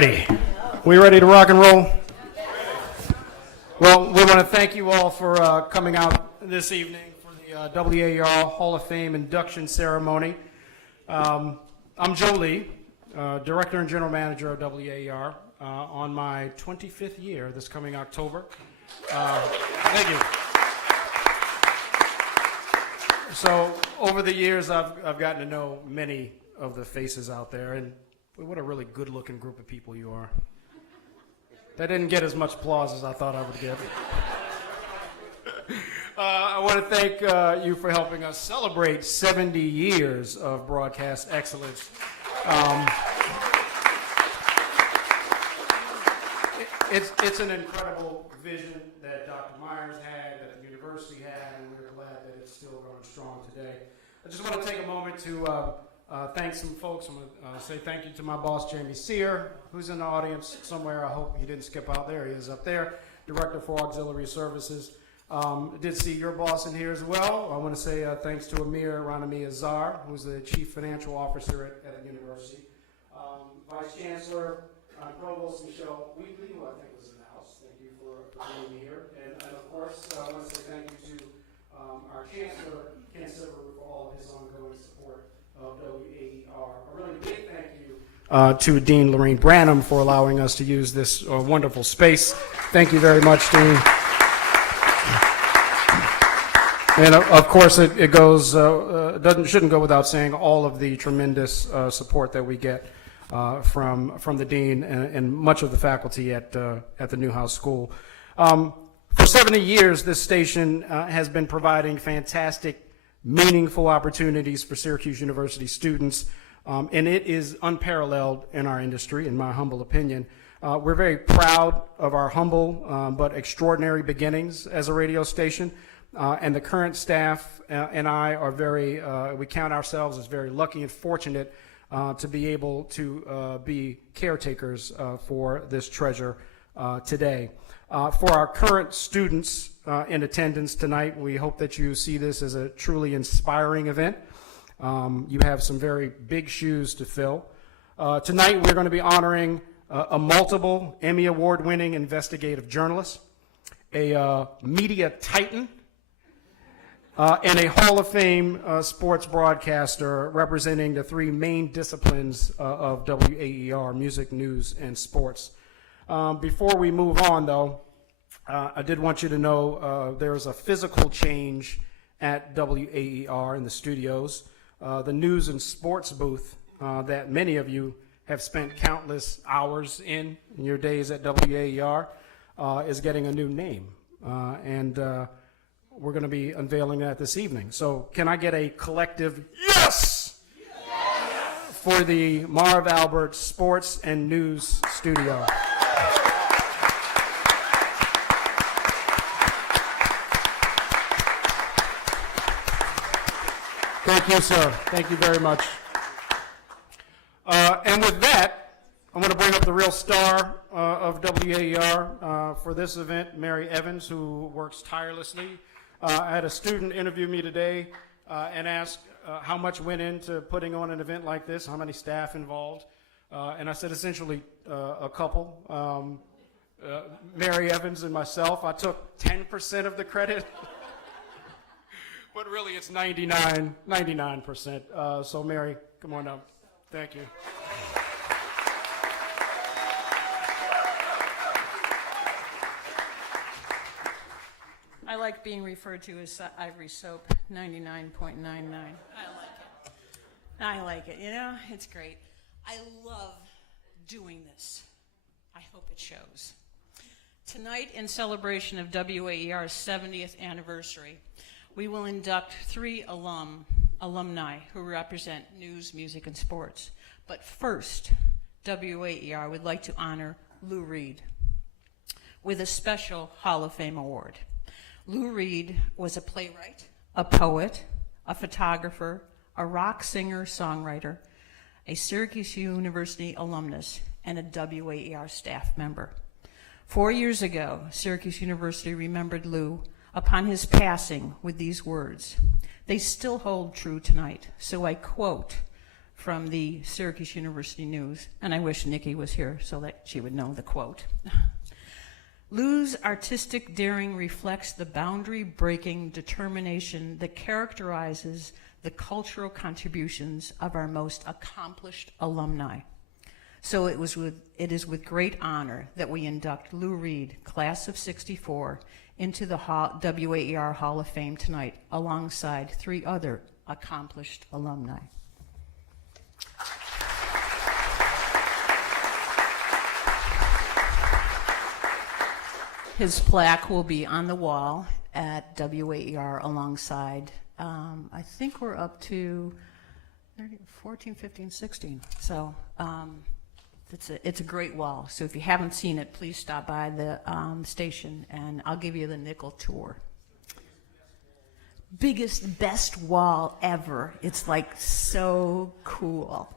righty. We ready to rock and roll? Well, we want to thank you all for coming out this evening for the WAER Hall of Fame induction ceremony. I'm Joe Lee, Director and General Manager of WAER, on my 25th year this coming October. Thank you. So over the years, I've gotten to know many of the faces out there, and what a really good-looking group of people you are. That didn't get as much applause as I thought I would get. I want to thank you for helping us celebrate 70 years of broadcast excellence. It's an incredible vision that Dr. Myers had, that the university had, and we're glad that it's still going strong today. I just want to take a moment to thank some folks. I'm going to say thank you to my boss, Jamie Sear, who's in the audience somewhere. I hope he didn't skip out there. He is up there, Director for Auxiliary Services. Did see your boss in here as well. I want to say thanks to Amir Ranami Azar, who's the Chief Financial Officer at the university. Vice Chancellor, Provost Michelle Wheatley, who I think was in the house. Thank you for being here. And of course, I want to say thank you to our Chancellor, Ken Silver, for all of his ongoing support of WAER. A really big thank you to Dean Lorraine Branham for allowing us to use this wonderful space. Thank you very much, Dean. And of course, it goes shouldn't go without saying all of the tremendous support that we get from the dean and much of the faculty at the Newhouse School. For 70 years, this station has been providing fantastic, meaningful opportunities for Syracuse University students, and it is unparalleled in our industry, in my humble opinion. We're very proud of our humble but extraordinary beginnings as a radio station, and the current staff and I are we count ourselves as very lucky and fortunate to be able to be caretakers for this treasure today. For our current students in attendance tonight, we hope that you see this as a truly inspiring event. You have some very big shoes to fill. Tonight, we're going to be honoring a multiple Emmy Award-winning investigative journalist, a media titan, and a Hall of Fame sports broadcaster representing the three main disciplines of WAER, music, news, and sports. Before we move on, though, I did want you to know there's a physical change at WAER in the studios. The news and sports booth that many of you have spent countless hours in your days at WAER is getting a new name. And we're going to be unveiling that this evening. So can I get a collective yes, for the Marv Albert Sports and News Studio? Thank you, sir. Thank you very much. And with that, I'm going to bring up the real star of WAER for this event, Mary Evans, who works tirelessly. I had a student interview me today and ask how much went into putting on an event like this, how many staff involved. And I said essentially a couple. Mary Evans and myself. I took 10% of the credit. But really, it's 99%. So, Mary, come on up. Thank you. I like being referred to as Ivory Soap 99.99. I like it. You know, it's great. I love doing this. I hope it shows. Tonight, in celebration of WAER's 70th anniversary, we will induct three alumni who represent news, music, and sports. But first, WAER would like to honor Lou Reed with a special Hall of Fame award. Lou Reed was a playwright, a poet, a photographer, a rock singer-songwriter, a Syracuse University alumnus, and a WAER staff member. 4 years ago, Syracuse University remembered Lou upon his passing with these words. They still hold true tonight, so I quote from the Syracuse University News, and I wish Nikki was here so that she would know the quote. Lou's artistic daring reflects the boundary-breaking determination that characterizes the cultural contributions of our most accomplished alumni. So it is with great honor that we induct Lou Reed, class of '64, into the WAER Hall of Fame tonight, alongside 3 other accomplished alumni. His plaque will be on the wall at WAER alongside, I think we're up to 14, 15, 16. So it's a great wall. So if you haven't seen it, please stop by the station and I'll give you the nickel tour. Biggest, best wall ever. It's like so cool.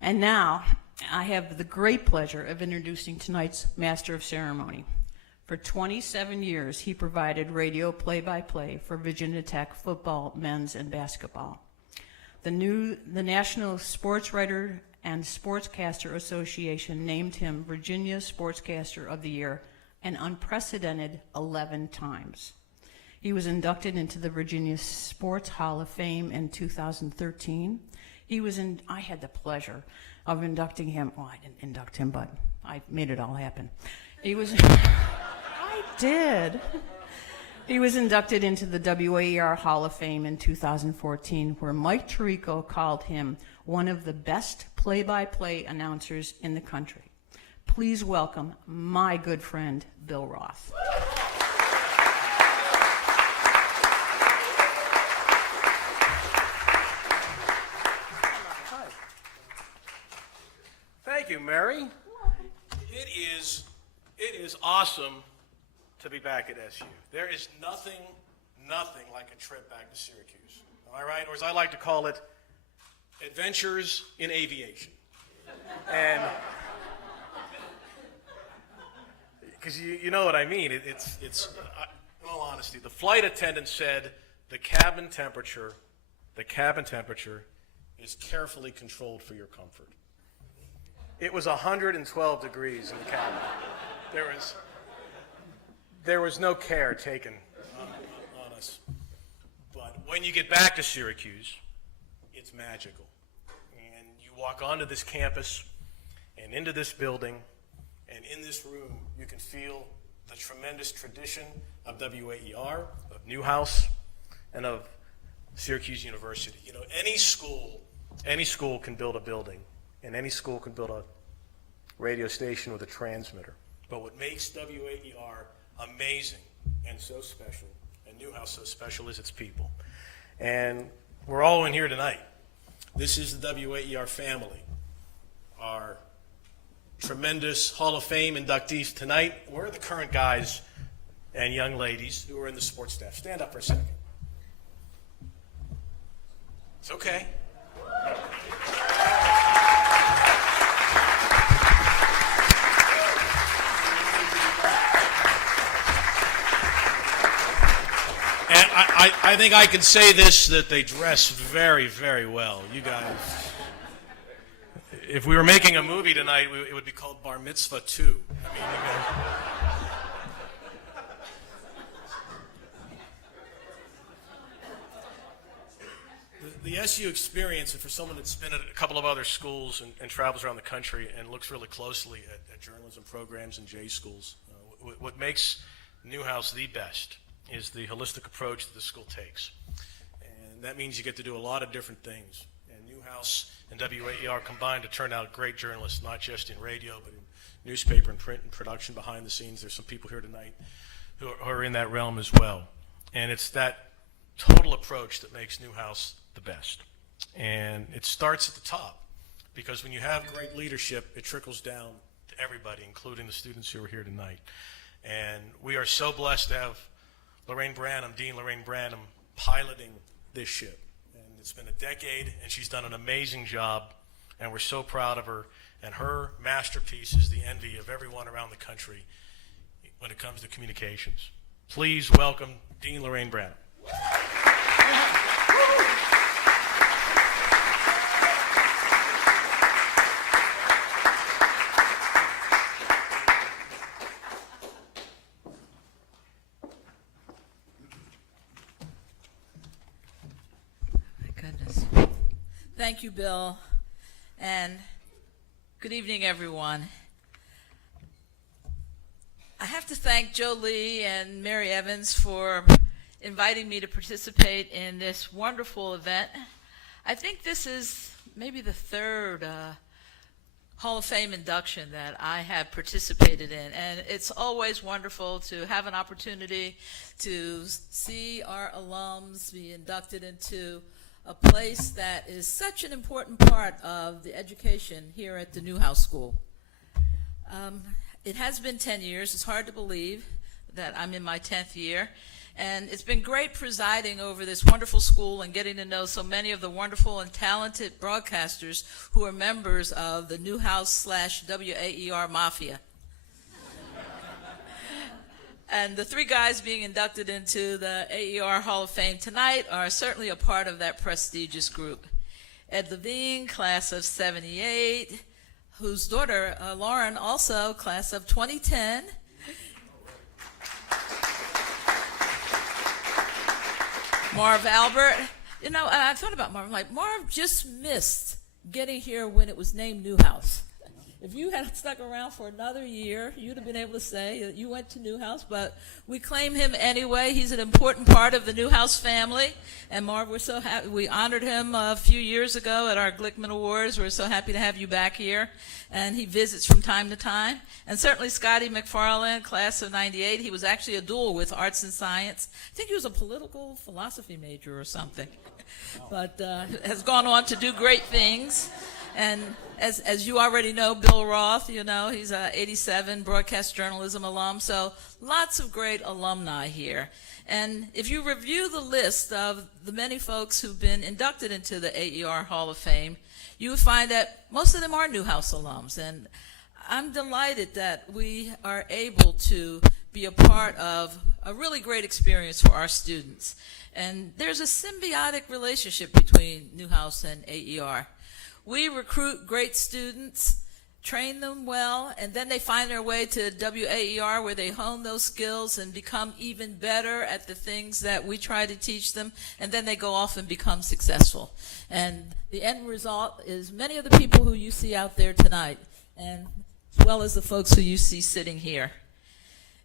And now, I have the great pleasure of introducing tonight's Master of Ceremony. For 27 years, he provided radio play-by-play for Virginia Tech football, men's, and basketball. The National Sports Writer and Sportscaster Association named him Virginia Sportscaster of the Year an unprecedented 11 times. He was inducted into the Virginia Sports Hall of Fame in 2013. I had the pleasure of inducting him. Well, I didn't induct him, but I made it all happen. I did. He was inducted into the WAER Hall of Fame in 2014, where Mike Tirico called him one of the best play-by-play announcers in the country. Please welcome my good friend, Bill Roth. Thank you, Mary. It is awesome to be back at SU. There is nothing like a trip back to Syracuse. Am I right? Or as I like to call it, adventures in aviation. And because you know what I mean. It's in all honesty, the flight attendant said the cabin temperature is carefully controlled for your comfort. It was 112 degrees in the cabin. There was no care taken on us. But when you get back to Syracuse, it's magical. And you walk onto this campus and into this building, and in this room, you can feel the tremendous tradition of WAER, of Newhouse, and of Syracuse University. You know, any school can build a building, and any school can build a radio station with a transmitter. But what makes WAER amazing and so special, and Newhouse so special, is its people. And we're all in here tonight. This is the WAER family. Our tremendous Hall of Fame inductees tonight. We're the current guys and young ladies who are in the sports staff. Stand up for a second. It's okay. And I think I can say this, that they dress very, very well. You guys, if we were making a movie tonight, it would be called Bar Mitzvah 2. I mean, you guys, the SU experience, and for someone that's been at a couple of other schools and travels around the country and looks really closely at journalism programs and J schools, what makes Newhouse the best is the holistic approach that the school takes. And that means you get to do a lot of different things. And Newhouse and WAER combined to turn out great journalists, not just in radio, but in newspaper and print and production behind the scenes. There's some people here tonight who are in that realm as well. And it's that total approach that makes Newhouse the best. And it starts at the top, because when you have great leadership, it trickles down to everybody, including the students who are here tonight. And we are so blessed to have Lorraine Branham, Dean Lorraine Branham, piloting this ship. And it's been a decade, and she's done an amazing job, and we're so proud of her. And her masterpiece is the envy of everyone around the country when it comes to communications. Please welcome Dean Lorraine Branham. Thank you, Bill, and good evening, everyone. I have to thank Joe Lee and Mary Evans for inviting me to participate in this wonderful event. I think this is maybe the third Hall of Fame induction that I have participated in, and it's always wonderful to have an opportunity to see our alums be inducted into a place that is such an important part of the education here at the Newhouse School. It has been 10 years. It's hard to believe that I'm in my 10th year. And it's been great presiding over this wonderful school and getting to know so many of the wonderful and talented broadcasters who are members of the Newhouse/WAER Mafia. And the three guys being inducted into the AER Hall of Fame tonight are certainly a part of that prestigious group. Ed Levine, class of 78, whose daughter, Lauren, also class of 2010. Marv Albert. You know, I thought about Marv. I'm like, Marv just missed getting here when it was named Newhouse. If you had stuck around for another year, you'd have been able to say that you went to Newhouse, but we claim him anyway. He's an important part of the Newhouse family. And Marv, we're so happy. We honored him a few years ago at our Glickman Awards. We're so happy to have you back here. And he visits from time to time. And certainly Scotty MacFarlane, class of 98. He was actually a dual with arts and science. I think he was a political philosophy major or something. But has gone on to do great things. And as you already know, Bill Roth, you know, he's a 87 broadcast journalism alum, so lots of great alumni here. And if you review the list of the many folks who've been inducted into the AER Hall of Fame, you would find that most of them are Newhouse alums. And I'm delighted that we are able to be a part of a really great experience for our students. And there's a symbiotic relationship between Newhouse and AER. We recruit great students, train them well, and then they find their way to WAER where they hone those skills and become even better at the things that we try to teach them, and then they go off and become successful. And the end result is many of the people who you see out there tonight, and as well as the folks who you see sitting here.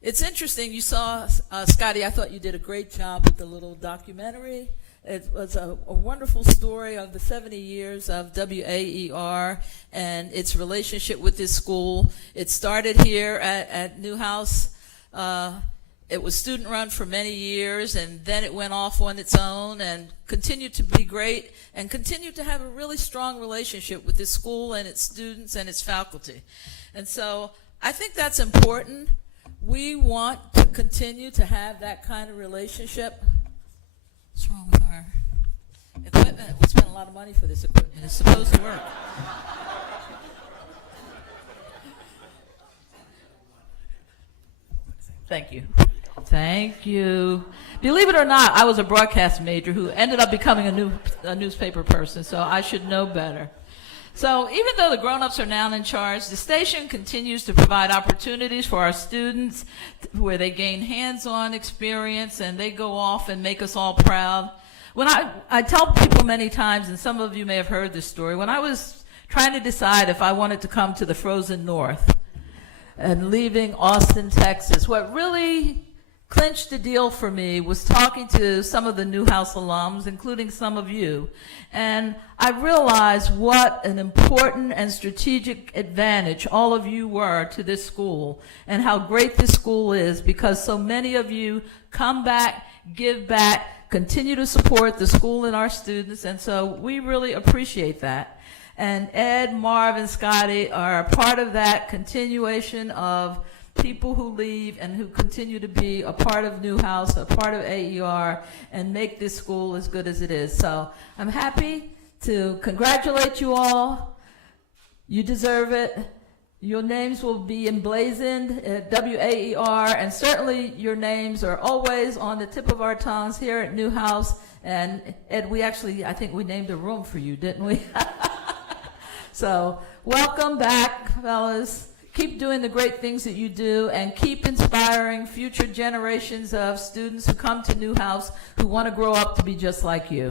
It's interesting, you saw, Scotty, I thought you did a great job with the little documentary. It was a wonderful story of the 70 years of WAER and its relationship with this school. It started here at Newhouse. It was student run for many years, and then it went off on its own and continued to be great and continued to have a really strong relationship with this school and its students and its faculty. And so I think that's important. We want to continue to have that kind of relationship. What's wrong with our equipment? We spent a lot of money for this equipment. It's supposed to work. Thank you. Thank you. Believe it or not, I was a broadcast major who ended up becoming a newspaper person, so I should know better. So even though the grown-ups are now in charge, the station continues to provide opportunities for our students where they gain hands-on experience and they go off and make us all proud. When I tell people many times, and some of you may have heard this story, when I was trying to decide if I wanted to come to the frozen north and leaving Austin, Texas, what really clinched the deal for me was talking to some of the Newhouse alums, including some of you, and I realized what an important and strategic advantage all of you were to this school and how great this school is because so many of you come back, give back, continue to support the school and our students, and so we really appreciate that. And Ed, Marv, and Scotty are a part of that continuation of people who leave and who continue to be a part of Newhouse, a part of AER, and make this school as good as it is. So I'm happy to congratulate you all. You deserve it. Your names will be emblazoned at WAER, and certainly your names are always on the tip of our tongues here at Newhouse. And Ed, I think we named a room for you, didn't we? So welcome back, fellas. Keep doing the great things that you do and keep inspiring future generations of students who come to Newhouse who want to grow up to be just like you.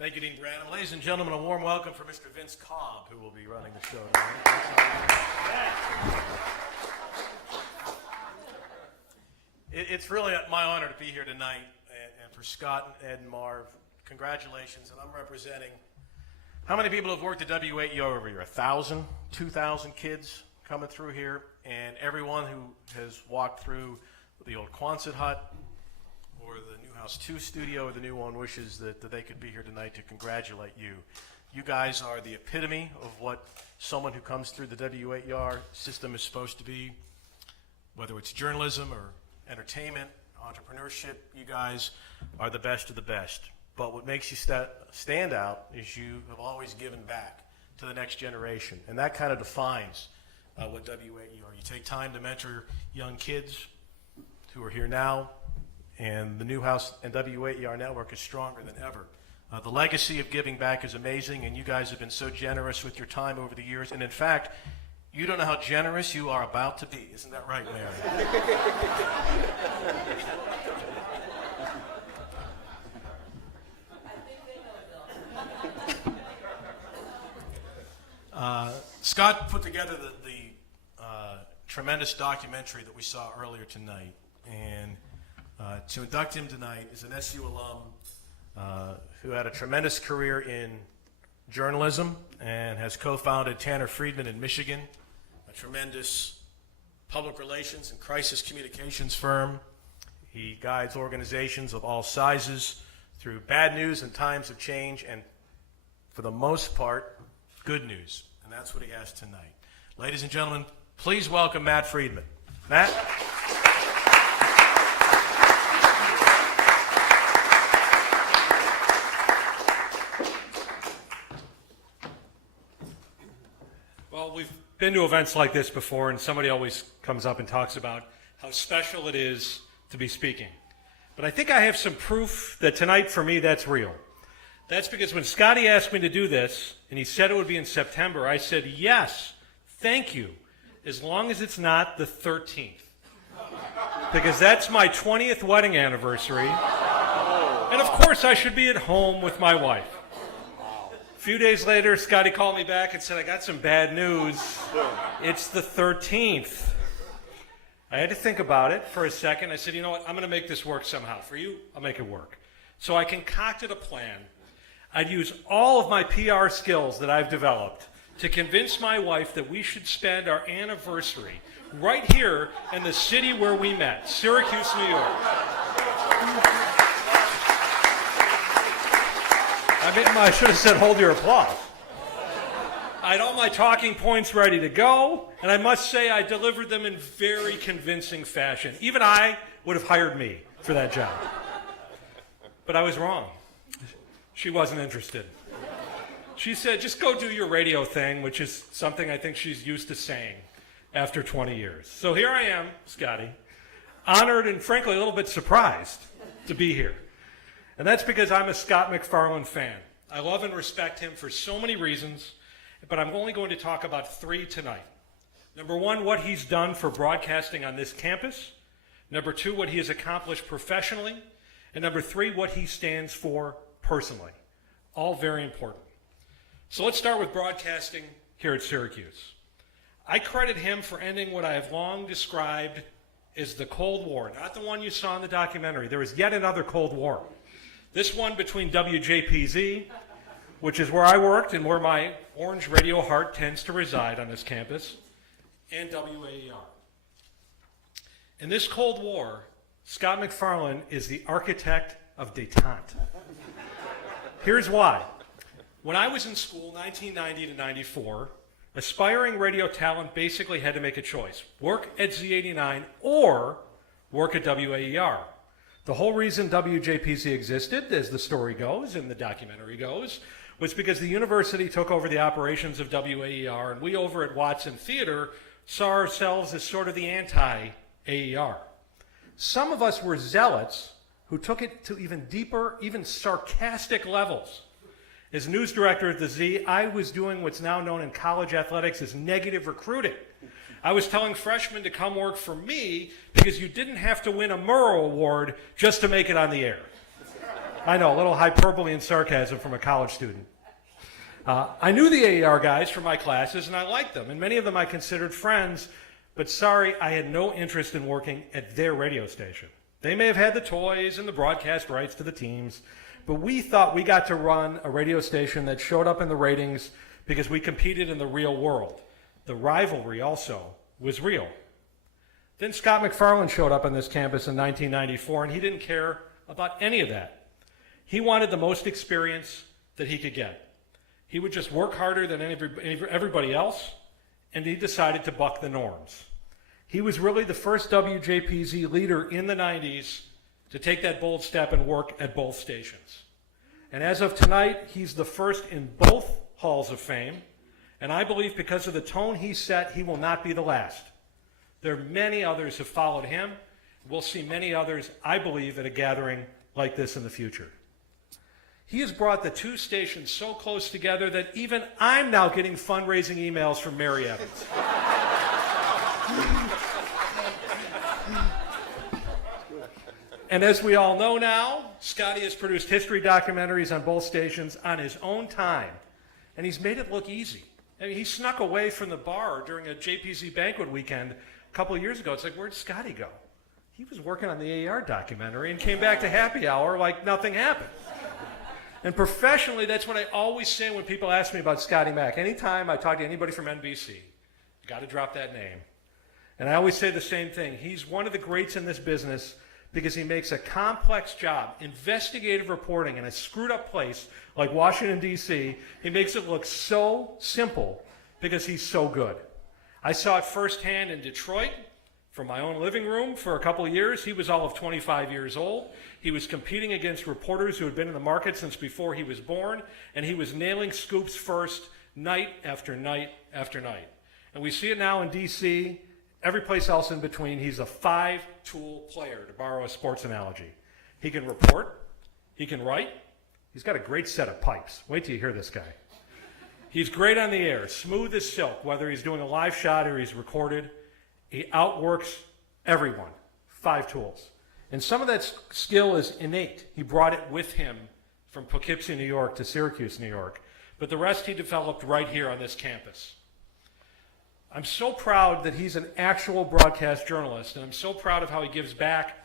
Thank you, Dean Branham. Ladies and gentlemen, a warm welcome for Mr. Vince Cobb, who will be running the show tonight. It's really my honor to be here tonight, and for Scott and Ed and Marv, congratulations. And I'm representing, how many people have worked at WAER over here? 1,000, 2,000 kids coming through here, and everyone who has walked through the old Quonset hut or the Newhouse 2 studio or the new one wishes that they could be here tonight to congratulate you. You guys are the epitome of what someone who comes through the WAER system is supposed to be, whether it's journalism or entertainment, entrepreneurship. You guys are the best of the best. But what makes you stand out is you have always given back to the next generation, and that kind of defines what WAER. You take time to mentor young kids who are here now, and the Newhouse and WAER network is stronger than ever. The legacy of giving back is amazing, and you guys have been so generous with your time over the years. And in fact, you don't know how generous you are about to be. Isn't that right, Mary? Scott put together the tremendous documentary that we saw earlier tonight, and to induct him tonight is an SU alum who had a tremendous career in journalism and has co-founded Tanner Friedman in Michigan, a tremendous public relations and crisis communications firm. He guides organizations of all sizes through bad news and times of change, and for the most part, good news. And that's what he has tonight. Ladies and gentlemen, please welcome Matt Friedman. Matt? Well, we've been to events like this before, and somebody always comes up and talks about how special it is to be speaking. But I think I have some proof that tonight, for me, that's real. That's because when Scotty asked me to do this, and he said it would be in September, I said, yes, thank you, as long as it's not the 13th. Because that's my 20th wedding anniversary. And of course, I should be at home with my wife. A few days later, Scotty called me back and said, I got some bad news. It's the 13th. I had to think about it for a second. I said, you know what, I'm going to make this work somehow. For you, I'll make it work. So I concocted a plan. I'd use all of my PR skills that I've developed to convince my wife that we should spend our anniversary right here in the city where we met, Syracuse, New York. I should have said, hold your applause. I had all my talking points ready to go, and I must say I delivered them in very convincing fashion. Even I would have hired me for that job. But I was wrong. She wasn't interested. She said, just go do your radio thing, which is something I think she's used to saying after 20 years. So here I am, Scotty, honored and frankly a little bit surprised to be here. And that's because I'm a Scott MacFarlane fan. I love and respect him for so many reasons, but I'm only going to talk about 3 tonight. Number 1, what he's done for broadcasting on this campus. Number 2, what he has accomplished professionally. And number 3, what he stands for personally. All very important. So let's start with broadcasting here at Syracuse. I credit him for ending what I have long described as the Cold War, not the one you saw in the documentary. There was yet another Cold War. This one between WJPZ, which is where I worked and where my orange radio heart tends to reside on this campus, and WAER. In this Cold War, Scott MacFarlane is the architect of détente. Here's why. When I was in school, 1990 to 94, aspiring radio talent basically had to make a choice. Work at Z89 or work at WAER. The whole reason WJPZ existed, as the story goes and the documentary goes, was because the university took over the operations of WAER, and we over at Watson Theater saw ourselves as sort of the anti-AER. Some of us were zealots who took it to even deeper, even sarcastic levels. As news director at the Z, I was doing what's now known in college athletics as negative recruiting. I was telling freshmen to come work for me because you didn't have to win a Murrow Award just to make it on the air. I know, a little hyperbole and sarcasm from a college student. I knew the AER guys from my classes, and I liked them, and many of them I considered friends, but sorry, I had no interest in working at their radio station. They may have had the toys and the broadcast rights to the teams, but we thought we got to run a radio station that showed up in the ratings because we competed in the real world. The rivalry also was real. Then Scott MacFarlane showed up on this campus in 1994, and he didn't care about any of that. He wanted the most experience that he could get. He would just work harder than everybody else, and he decided to buck the norms. He was really the first WJPZ leader in the 90s to take that bold step and work at both stations. And as of tonight, he's the first in both halls of fame, and I believe because of the tone he set, he will not be the last. There are many others who followed him. We'll see many others, I believe, at a gathering like this in the future. He has brought the two stations so close together that even I'm now getting fundraising emails from Mary Evans. And as we all know now, Scotty has produced history documentaries on both stations on his own time, and he's made it look easy. I mean, he snuck away from the bar during a JPZ banquet weekend a couple of years ago. It's like, where'd Scotty go? He was working on the AER documentary and came back to happy hour like nothing happened. And professionally, that's what I always say when people ask me about Scotty Mac. Anytime I talk to anybody from NBC, got to drop that name. And I always say the same thing. He's one of the greats in this business because he makes a complex job, investigative reporting in a screwed up place like Washington, D.C. He makes it look so simple because he's so good. I saw it firsthand in Detroit from my own living room for a couple of years. He was all of 25 years old. He was competing against reporters who had been in the market since before he was born, and he was nailing scoops first night after night after night. And we see it now in D.C., every place else in between. He's a five-tool player, to borrow a sports analogy. He can report, he can write, he's got a great set of pipes. Wait till you hear this guy. He's great on the air, smooth as silk, whether he's doing a live shot or he's recorded. He outworks everyone. 5 tools. And some of that skill is innate. He brought it with him from Poughkeepsie, New York to Syracuse, New York. But the rest he developed right here on this campus. I'm so proud that he's an actual broadcast journalist, and I'm so proud of how he gives back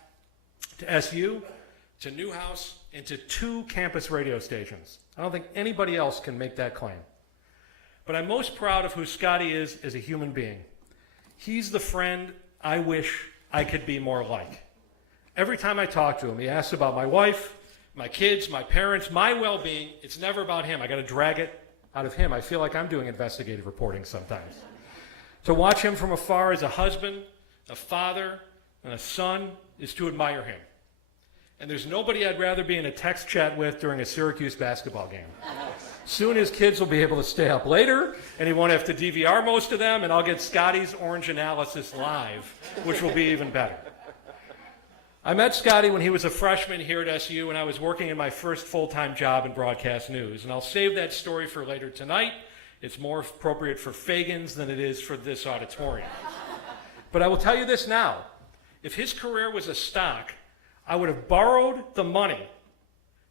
to SU, to Newhouse, and to 2 campus radio stations. I don't think anybody else can make that claim. But I'm most proud of who Scotty is as a human being. He's the friend I wish I could be more like. Every time I talk to him, he asks about my wife, my kids, my parents, my well-being. It's never about him. I got to drag it out of him. I feel like I'm doing investigative reporting sometimes. To watch him from afar as a husband, a father, and a son is to admire him. And there's nobody I'd rather be in a text chat with during a Syracuse basketball game. Soon his kids will be able to stay up later, and he won't have to DVR most of them, and I'll get Scotty's Orange Analysis live, which will be even better. I met Scotty when he was a freshman here at SU, and I was working in my first full-time job in broadcast news. And I'll save that story for later tonight. It's more appropriate for Fagans than it is for this auditorium. But I will tell you this now. If his career was a stock, I would have borrowed the money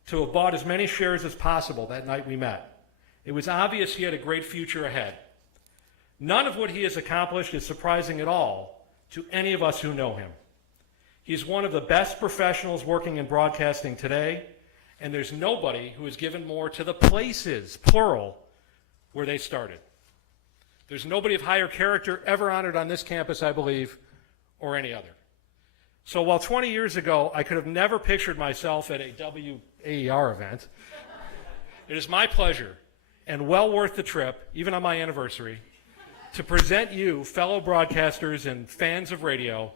to have bought as many shares as possible that night we met. It was obvious he had a great future ahead. None of what he has accomplished is surprising at all to any of us who know him. He's one of the best professionals working in broadcasting today, and there's nobody who has given more to the places, plural, where they started. There's nobody of higher character ever honored on this campus, I believe, or any other. So while 20 years ago I could have never pictured myself at a WAER event, it is my pleasure, and well worth the trip, even on my anniversary, to present you, fellow broadcasters and fans of radio,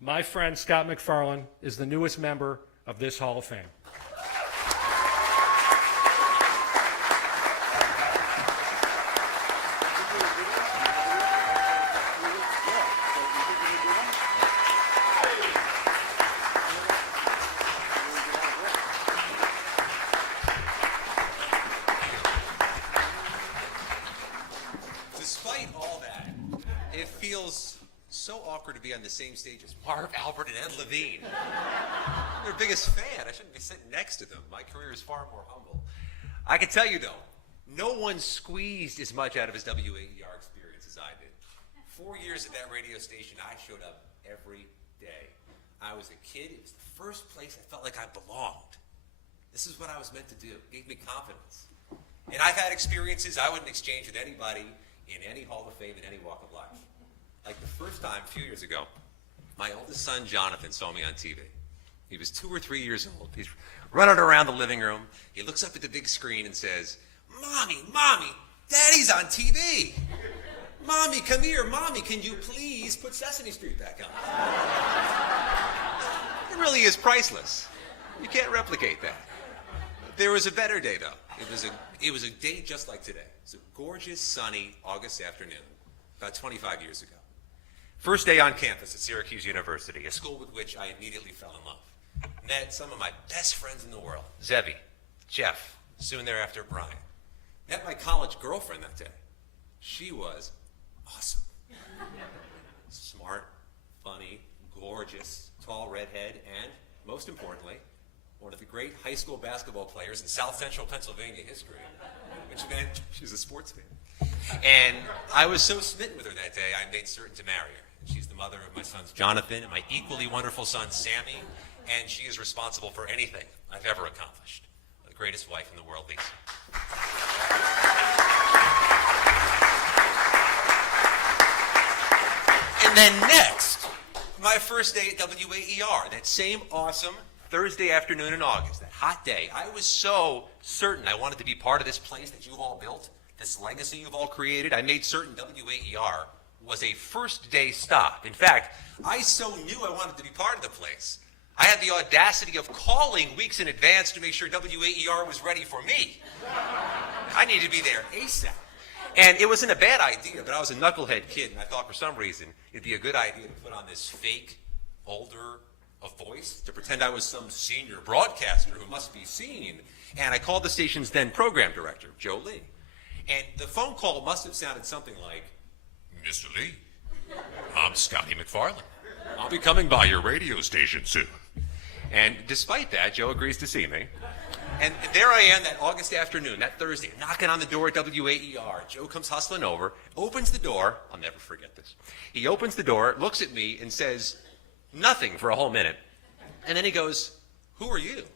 my friend Scott MacFarlane is the newest member of this Hall of Fame. Despite all that, it feels so awkward to be on the same stage as Marv Albert and Ed Levine. I'm their biggest fan. I shouldn't be sitting next to them. My career is far more humble. I can tell you, though, no one squeezed as much out of his WAER experience as I did. 4 years at that radio station, I showed up every day. I was a kid. It was the first place I felt like I belonged. This is what I was meant to do. It gave me confidence. And I've had experiences I wouldn't exchange with anybody in any Hall of Fame in any walk of life. Like the first time, a few years ago, my oldest son, Jonathan, saw me on TV. He was 2 or 3 years old. He's running around the living room. He looks up at the big screen and says, "Mommy, Mommy, Daddy's on TV. Mommy, come here. Mommy, can you please put Sesame Street back on?" It really is priceless. You can't replicate that. There was a better day, though. It was a day just like today. It's a gorgeous, sunny August afternoon, about 25 years ago. First day on campus at Syracuse University, a school with which I immediately fell in love. Met some of my best friends in the world, Zebby, Jeff, soon thereafter Brian. Met my college girlfriend that day. She was awesome. Smart, funny, gorgeous, tall redhead, and most importantly, one of the great high school basketball players in South Central Pennsylvania history, which meant she's a sports fan. And I was so smitten with her that day, I made certain to marry her. And she's the mother of my sons Jonathan and my equally wonderful son Sammy, and she is responsible for anything I've ever accomplished. The greatest wife in the world, Lisa. And then next, my first day at WAER, that same awesome Thursday afternoon in August, that hot day. I was so certain I wanted to be part of this place that you've all built, this legacy you've all created. I made certain WAER was a first day stop. In fact, I so knew I wanted to be part of the place. I had the audacity of calling weeks in advance to make sure WAER was ready for me. I needed to be there ASAP. And it wasn't a bad idea, but I was a knucklehead kid, and I thought for some reason it'd be a good idea to put on this fake, older voice to pretend I was some senior broadcaster who must be seen. And I called the station's then program director, Joe Lee. And the phone call must have sounded something like, "Mr. Lee, I'm Scotty MacFarlane. I'll be coming by your radio station soon." And despite that, Joe agrees to see me. And there I am that August afternoon, that Thursday, knocking on the door at WAER. Joe comes hustling over, opens the door. I'll never forget this. He opens the door, looks at me, and says nothing for a whole minute. And then he goes, "Who are you?"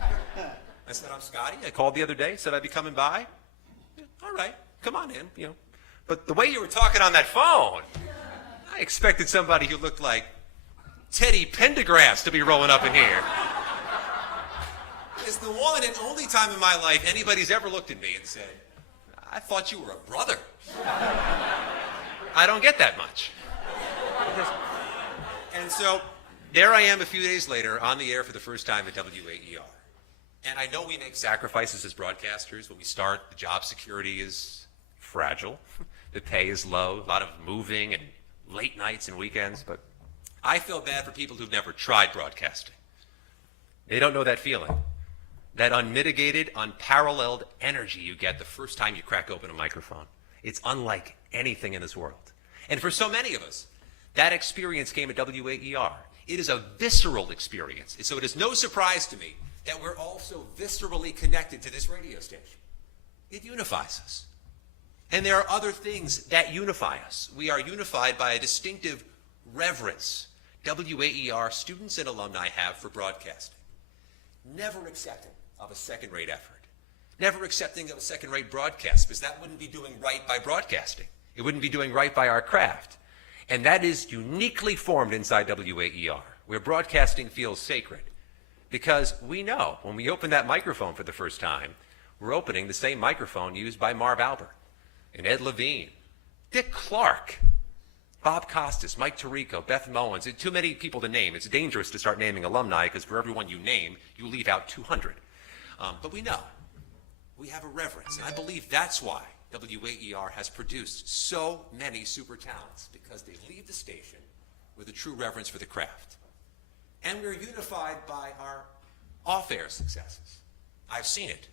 I said, "I'm Scotty. I called the other day, said I'd be coming by." "Yeah, all right, come on in, you know. But the way you were talking on that phone, I expected somebody who looked like Teddy Pendergrass to be rolling up in here." It's the one and only time in my life anybody's ever looked at me and said, "I thought you were a brother." I don't get that much. And so there I am a few days later on the air for the first time at WAER. And I know we make sacrifices as broadcasters. When we start, the job security is fragile. The pay is low, a lot of moving and late nights and weekends. But I feel bad for people who've never tried broadcasting. They don't know that feeling. That unmitigated, unparalleled energy you get the first time you crack open a microphone. It's unlike anything in this world. And for so many of us, that experience came at WAER. It is a visceral experience. So it is no surprise to me that we're all so viscerally connected to this radio station. It unifies us. And there are other things that unify us. We are unified by a distinctive reverence WAER students and alumni have for broadcasting. Never accepting of a second-rate effort. Never accepting of a second-rate broadcast, because that wouldn't be doing right by broadcasting. It wouldn't be doing right by our craft. And that is uniquely formed inside WAER, where broadcasting feels sacred. Because we know when we open that microphone for the first time, we're opening the same microphone used by Marv Albert and Ed Levine, Dick Clark, Bob Costas, Mike Tirico, Beth Mowens. Too many people to name. It's dangerous to start naming alumni because for everyone you name, you leave out 200. But we know. We have a reverence. And I believe that's why WAER has produced so many super talents, because they leave the station with a true reverence for the craft. And we're unified by our off-air successes. I've seen it.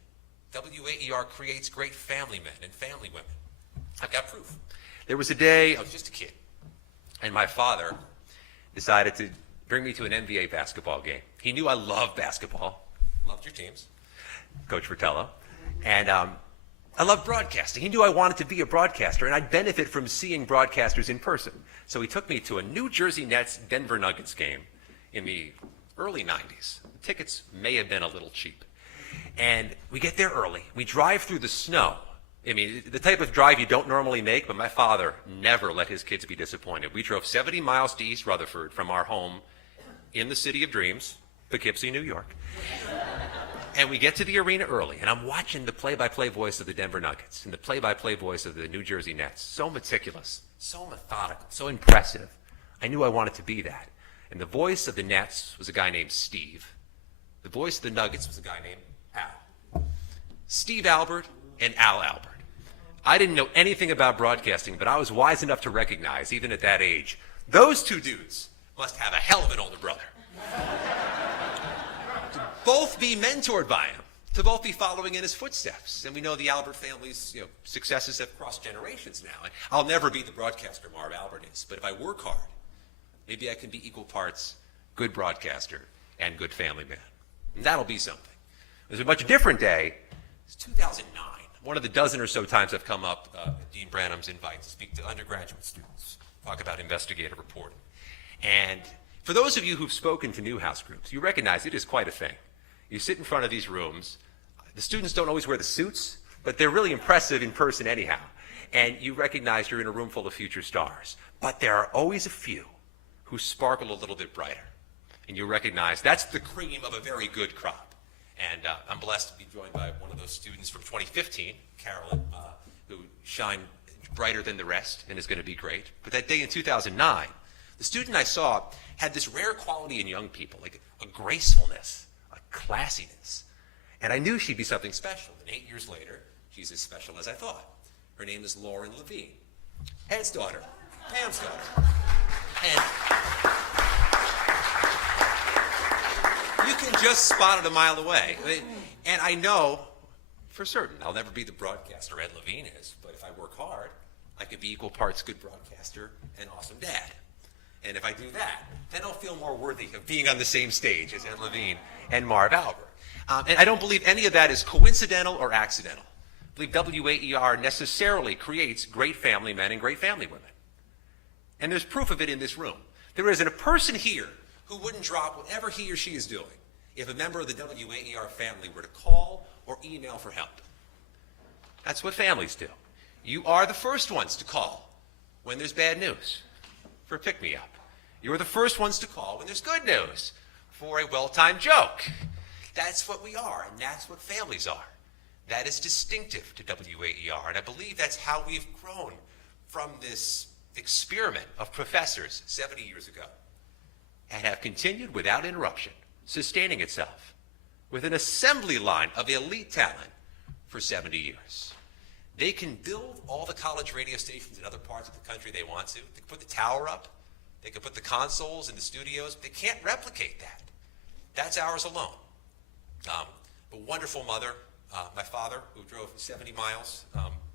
WAER creates great family men and family women. I've got proof. There was a day, I was just a kid, and my father decided to bring me to an NBA basketball game. He knew I loved basketball, loved your teams, Coach Fratello, and I loved broadcasting. He knew I wanted to be a broadcaster, and I'd benefit from seeing broadcasters in person. So he took me to a New Jersey Nets Denver Nuggets game in the early 90s. The tickets may have been a little cheap. And we get there early. We drive through the snow. I mean, the type of drive you don't normally make, but my father never let his kids be disappointed. We drove 70 miles to East Rutherford from our home in the City of Dreams, Poughkeepsie, New York. And we get to the arena early, and I'm watching the play-by-play voice of the Denver Nuggets and the play-by-play voice of the New Jersey Nets. So meticulous, so methodical, so impressive. I knew I wanted to be that. And the voice of the Nets was a guy named Steve. The voice of the Nuggets was a guy named Al. Steve Albert and Al Albert. I didn't know anything about broadcasting, but I was wise enough to recognize, even at that age, those two dudes must have a hell of an older brother. To both be mentored by him, to both be following in his footsteps. And we know the Albert family's successes have crossed generations now. And I'll never be the broadcaster Marv Albert is, but if I work hard, maybe I can be equal parts good broadcaster and good family man. And that'll be something. It was a much different day. It's 2009. One of the dozen or so times I've come up at Dean Branham's invite to speak to undergraduate students, talk about investigative reporting. And for those of you who've spoken to Newhouse groups, you recognize it is quite a thing. You sit in front of these rooms. The students don't always wear the suits, but they're really impressive in person anyhow. And you recognize you're in a room full of future stars. But there are always a few who sparkle a little bit brighter. And you recognize that's the cream of a very good crop. And I'm blessed to be joined by one of those students from 2015, Carolyn, who shined brighter than the rest and is going to be great. But that day in 2009, the student I saw had this rare quality in young people, like a gracefulness, a classiness. And I knew she'd be something special. And 8 years later, she's as special as I thought. Her name is Lorraine Levine, Ed's daughter, Pam's daughter. And you can just spot it a mile away. And I know for certain I'll never be the broadcaster Ed Levine is, but if I work hard, I could be equal parts good broadcaster and awesome dad. And if I do that, then I'll feel more worthy of being on the same stage as Ed Levine and Marv Albert. And I don't believe any of that is coincidental or accidental. I believe WAER necessarily creates great family men and great family women. And there's proof of it in this room. There isn't a person here who wouldn't drop whatever he or she is doing if a member of the WAER family were to call or email for help. That's what families do. You are the first ones to call when there's bad news for a pick-me-up. You are the first ones to call when there's good news for a well-timed joke. That's what we are, and that's what families are. That is distinctive to WAER, and I believe that's how we've grown from this experiment of professors 70 years ago and have continued without interruption, sustaining itself with an assembly line of elite talent for 70 years. They can build all the college radio stations in other parts of the country they want to. They can put the tower up. They can put the consoles in the studios. They can't replicate that. That's ours alone. A wonderful mother, my father, who drove 70 miles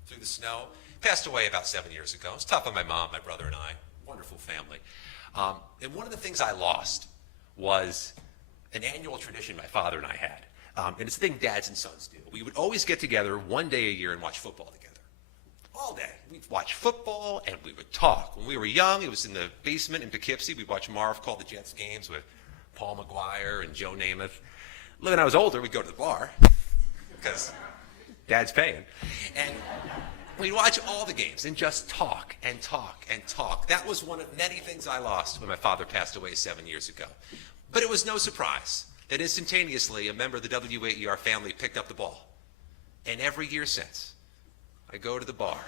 through the snow, passed away about 7 years ago. It was tough on my mom, my brother, and I. Wonderful family. And one of the things I lost was an annual tradition my father and I had. And it's a thing dads and sons do. We would always get together one day a year and watch football together. All day. We'd watch football and we would talk. When we were young, it was in the basement in Poughkeepsie. We'd watch Marv call the Jets games with Paul McGuire and Joe Namath. When I was older, we'd go to the bar because dad's paying. And we'd watch all the games and just talk and talk and talk. That was one of many things I lost when my father passed away 7 years ago. But it was no surprise that instantaneously a member of the WAER family picked up the ball. And every year since, I go to the bar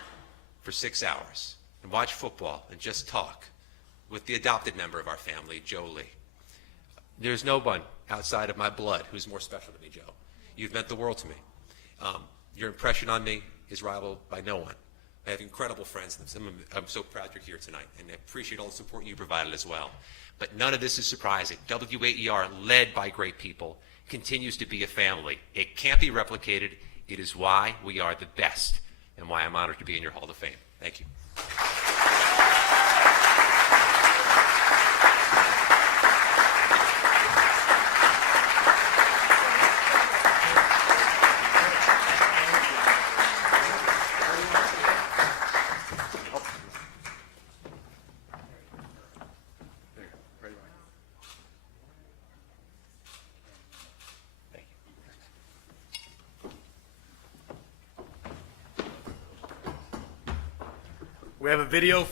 for 6 hours and watch football and just talk with the adopted member of our family, Joe Lee. There's no one outside of my blood who's more special to me, Joe. You've meant the world to me. Your impression on me is rivaled by no one. I have incredible friends, and I'm so proud you're here tonight, and I appreciate all the support you provided as well. But none of this is surprising. WAER, led by great people, continues to be a family. It can't be replicated. It is why we are the best, and why I'm honored to be in your Hall of Fame. Thank you. We have a video.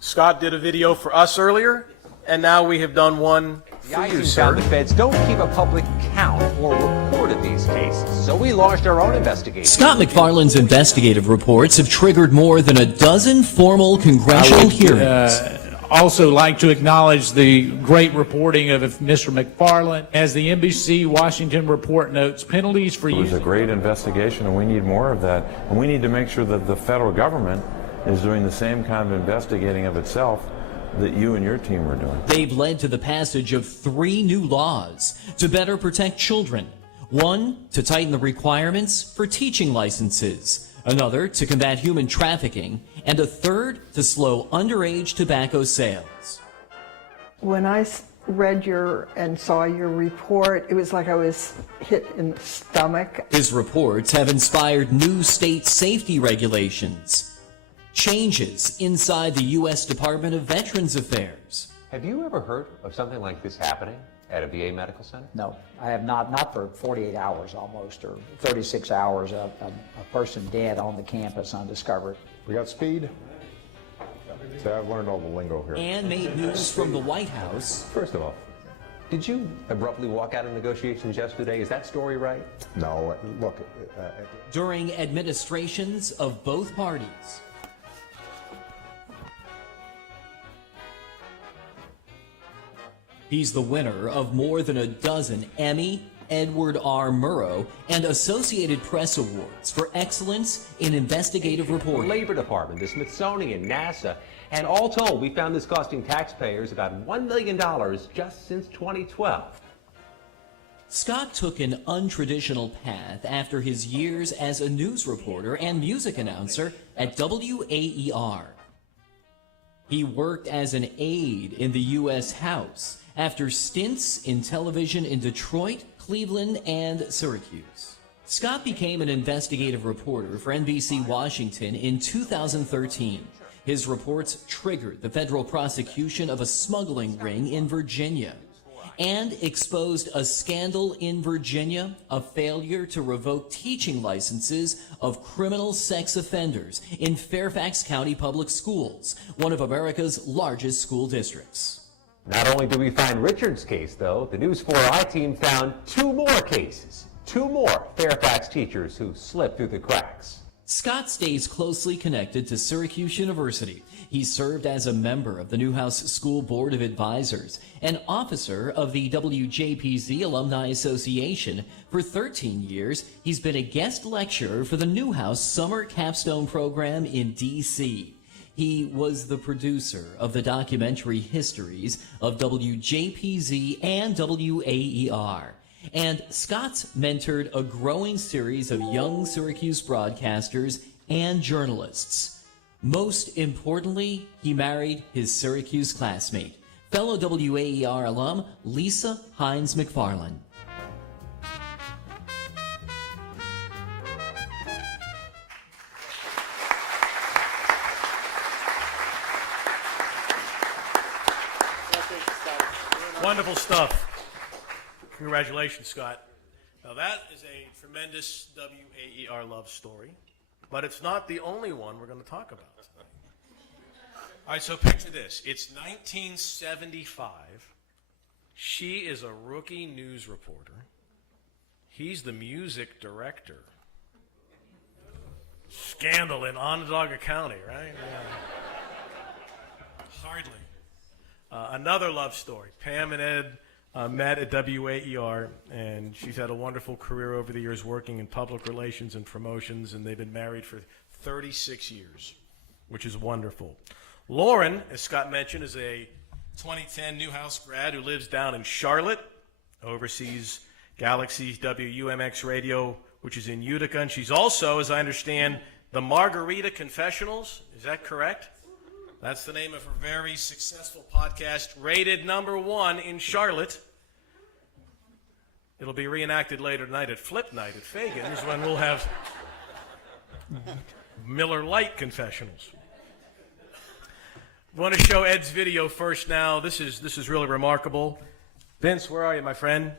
Scott did a video for us earlier, and now we have done one for you, sir. Found the feds don't keep a public count or report of these cases, so we launched our own investigation. Scott MacFarlane's investigative reports have triggered more than a dozen formal congressional hearings. Also like to acknowledge the great reporting of Mr. MacFarlane. As the NBC Washington report notes, penalties for It was a using... great investigation, and we need more of that. And we need to make sure that the federal government is doing the same kind of investigating of itself that you and your team were doing. They've led to the passage of 3 new laws to better protect children. One, to tighten the requirements for teaching licenses. Another, to combat human trafficking. And a third, to slow underage tobacco sales. When I read and saw your report, it was like I was hit in the stomach. His reports have inspired new state safety regulations, changes inside the U.S. Department of Veterans Affairs. Have you ever heard of something like this happening at a VA medical center? No, I have not for 48 hours almost, or 36 hours, a person dead on the campus undiscovered. We got speed. So I've learned all the lingo here. And made news from the White House. First of all, did you abruptly walk out of negotiations yesterday? Is that story right? No, look. During administrations of both parties. He's the winner of more than a dozen Emmy, Edward R. Murrow, and Associated Press awards for excellence in investigative reporting. The Labor Department, the Smithsonian, NASA, and all told, we found this costing taxpayers about $1 million just since 2012. Scott took an untraditional path after his years as a news reporter and music announcer at WAER. He worked as an aide in the U.S. House after stints in television in Detroit, Cleveland, and Syracuse. Scott became an investigative reporter for NBC Washington in 2013. His reports triggered the federal prosecution of a smuggling ring in Virginia and exposed a scandal in Virginia, a failure to revoke teaching licenses of criminal sex offenders in Fairfax County Public Schools, one of America's largest school districts. Not only did we find Richard's case, though, the News 4i team found 2 more cases. 2 more Fairfax teachers who slipped through the cracks. Scott stays closely connected to Syracuse University. He served as a member of the Newhouse School Board of Advisors, an officer of the WJPZ Alumni Association. For 13 years, he's been a guest lecturer for the Newhouse Summer Capstone Program in D.C. He was the producer of the documentary histories of WJPZ and WAER. And Scott's mentored a growing series of young Syracuse broadcasters and journalists. Most importantly, he married his Syracuse classmate, fellow WAER alum Lisa Hines MacFarlane. Wonderful stuff. Congratulations, Scott. Now that is a tremendous WAER love story, but it's not the only one we're going to talk about tonight. All right, so picture this. It's 1975. She is a rookie news reporter. He's the music director. Scandal in Onondaga County, right? Yeah. Hardly. Another love story. Pam and Ed met at WAER, and she's had a wonderful career over the years working in public relations and promotions, and they've been married for 36 years, which is wonderful. Lauren, as Scott mentioned, is a 2010 Newhouse grad who lives down in Charlotte, oversees Galaxy's WUMX radio, which is in Utica, and she's also, as I understand, the Margarita Confessionals. Is that correct? That's the name of her very successful podcast, rated #1 in Charlotte. It'll be reenacted later tonight at Flip Night at Fagan's when we'll have Miller Lite confessionals. I want to show Ed's video first now. This is really remarkable. Vince, where are you, my friend?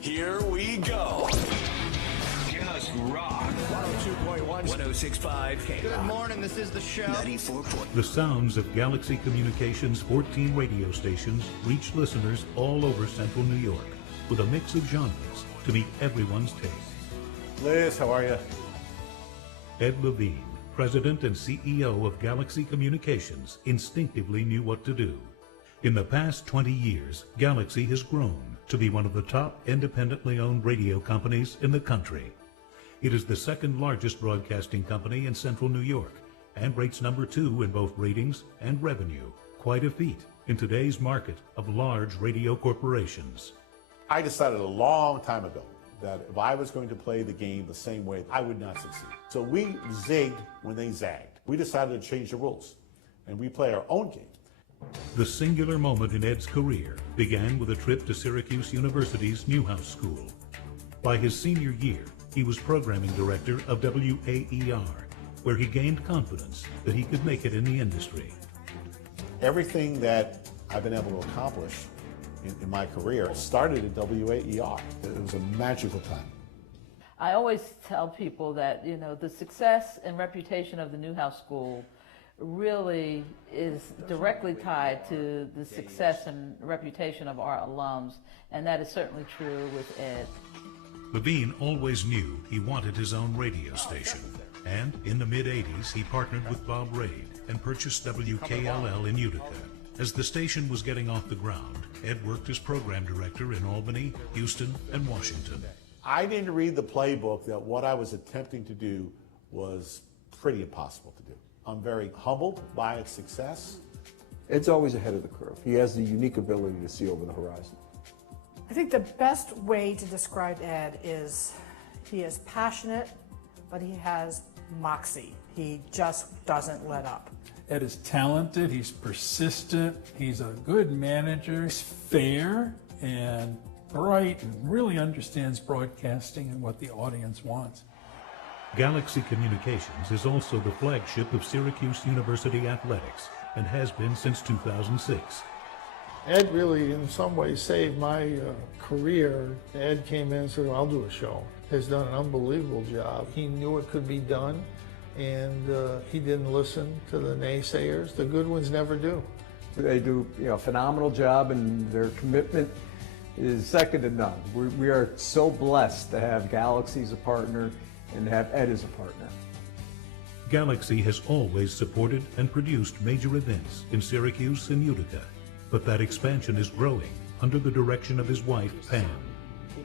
Here we go. Just rock. 102.1, 106.5 K. Good morning, this is the show. 94. The sounds of Galaxy Communications' 14 radio stations reach listeners all over central New York with a mix of genres to meet everyone's taste. Liz, how are you? Ed Levine, president and CEO of Galaxy Communications, instinctively knew what to do. In the past 20 years, Galaxy has grown to be one of the top independently owned radio companies in the country. It is the second largest broadcasting company in central New York and rates number 2 in both ratings and revenue. Quite a feat in today's market of large radio corporations. I decided a long time ago that if I was going to play the game the same way, I would not succeed. So we zigged when they zagged. We decided to change the rules, and we play our own game. The singular moment in Ed's career began with a trip to Syracuse University's Newhouse School. By his senior year, he was programming director of WAER, where he gained confidence that he could make it in the industry. Everything that I've been able to accomplish in my career started at WAER. It was a magical time. I always tell people that, you know, the success and reputation of the Newhouse School really is directly tied to the success and reputation of our alums, and that is certainly true with Ed. Levine always knew he wanted his own radio station, and in the mid-'80s he partnered with Bob Raid and purchased WKLL in Utica. As the station was getting off the ground, Ed worked as program director in Albany, Houston, and Washington. I didn't read the playbook that what I was attempting to do was pretty impossible to do. I'm very humbled by its success. Ed's always ahead of the curve. He has the unique ability to see over the horizon. I think the best way to describe Ed is he is passionate, but he has moxie. He just doesn't let up. Ed is talented, he's persistent, he's a good manager, he's fair and bright and really understands broadcasting and what the audience wants. Galaxy Communications is also the flagship of Syracuse University Athletics and has been since 2006. Ed really, in some ways, saved my career. Ed came in and said, I'll do a show. Has done an unbelievable job. He knew it could be done, and he didn't listen to the naysayers. The good ones never do. They do a phenomenal job, and their commitment is second to none. We are so blessed to have Galaxy as a partner and to have Ed as a partner. Galaxy has always supported and produced major events in Syracuse and Utica, but that expansion is growing under the direction of his wife, Pam.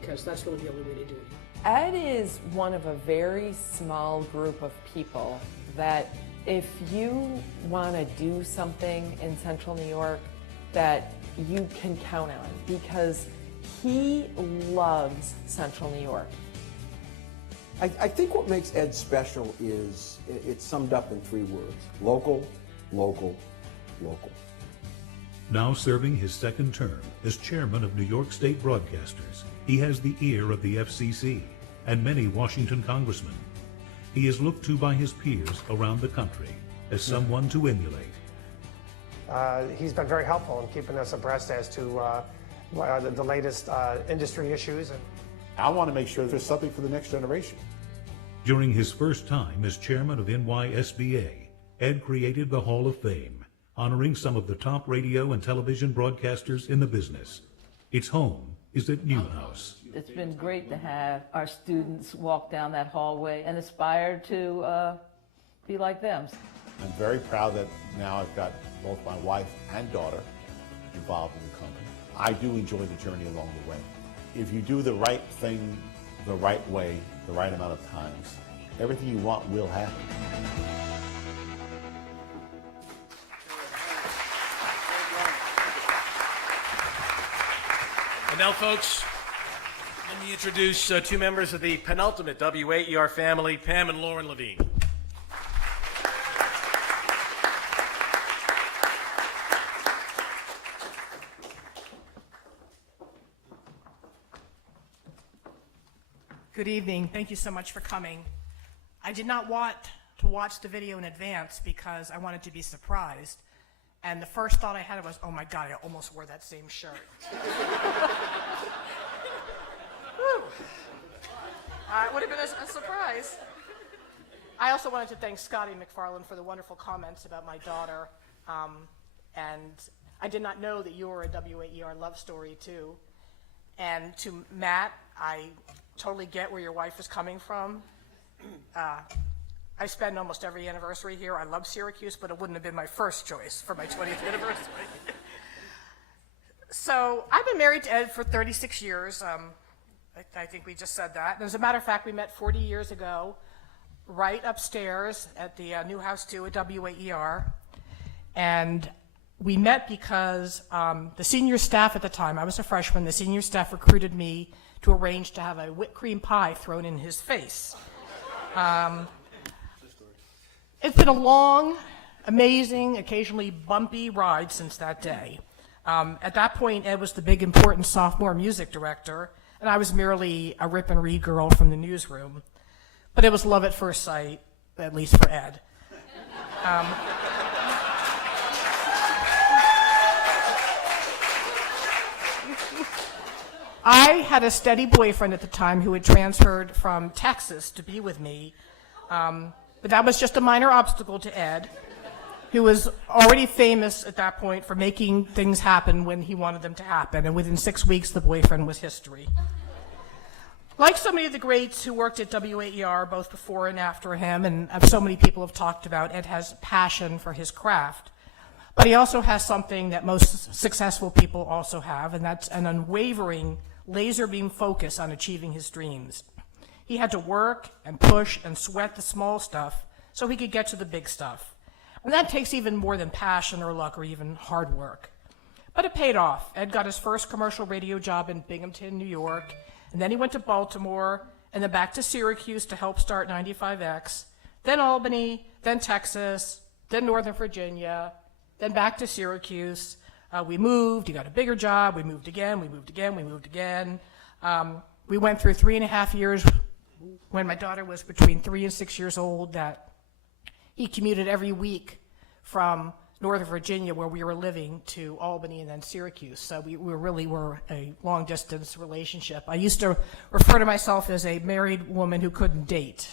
Because that's going to be the only way to do it. Ed is one of a very small group of people that if you want to do something in Central New York, that you can count on, because he loves Central New York. I think what makes Ed special is it's summed up in 3 words: local, local, local. Now serving his second term as chairman of New York State Broadcasters, he has the ear of the FCC and many Washington congressmen. He is looked to by his peers around the country as someone to emulate. He's been very helpful in keeping us abreast as to the latest industry issues. I want to make sure there's something for the next generation. During his first time as chairman of NYSBA, Ed created the Hall of Fame, honoring some of the top radio and television broadcasters in the business. Its home is at Newhouse. It's been great to have our students walk down that hallway and aspire to be like them. I'm very proud that now I've got both my wife and daughter involved in the company. I do enjoy the journey along the way. If you do the right thing the right way, the right amount of times, everything you want will happen. And now, folks, let me introduce 2 members of the penultimate WAER family, Pam and Lauren Levine. Good evening. Thank you so much for coming. I did not want to watch the video in advance because I wanted to be surprised. And the first thought I had was, oh my God, I almost wore that same shirt. It would have been a surprise. I also wanted to thank Scotty MacFarlane for the wonderful comments about my daughter. And I did not know that you were a WAER love story, too. And to Matt, I totally get where your wife is coming from. I spend almost every anniversary here. I love Syracuse, but it wouldn't have been my first choice for my 20th anniversary. So I've been married to Ed for 36 years. I think we just said that. And as a matter of fact, we met 40 years ago, right upstairs at the new house too at WAER. And we met because the senior staff at the time, I was a freshman, the senior staff recruited me to arrange to have a whipped cream pie thrown in his face. It's been a long, amazing, occasionally bumpy ride since that day. At that point, Ed was the big, important sophomore music director, and I was merely a rip and read girl from the newsroom. But it was love at first sight, at least for Ed. I had a steady boyfriend at the time who had transferred from Texas to be with me, but that was just a minor obstacle to Ed, who was already famous at that point for making things happen when he wanted them to happen, and within 6 weeks, the boyfriend was history. Like so many of the greats who worked at WAER, both before and after him, and so many people have talked about, Ed has passion for his craft. But he also has something that most successful people also have, and that's an unwavering laser beam focus on achieving his dreams. He had to work and push and sweat the small stuff so he could get to the big stuff. And that takes even more than passion or luck or even hard work. But it paid off. Ed got his first commercial radio job in Binghamton, New York, and then he went to Baltimore, and then back to Syracuse to help start 95X, then Albany, then Texas, then Northern Virginia, then back to Syracuse. We moved, he got a bigger job, we moved again, we moved again, we moved again. We went through 3.5 years when my daughter was between 3 and 6 years old that he commuted every week from Northern Virginia, where we were living, to Albany and then Syracuse. So we really were a long-distance relationship. I used to refer to myself as a married woman who couldn't date.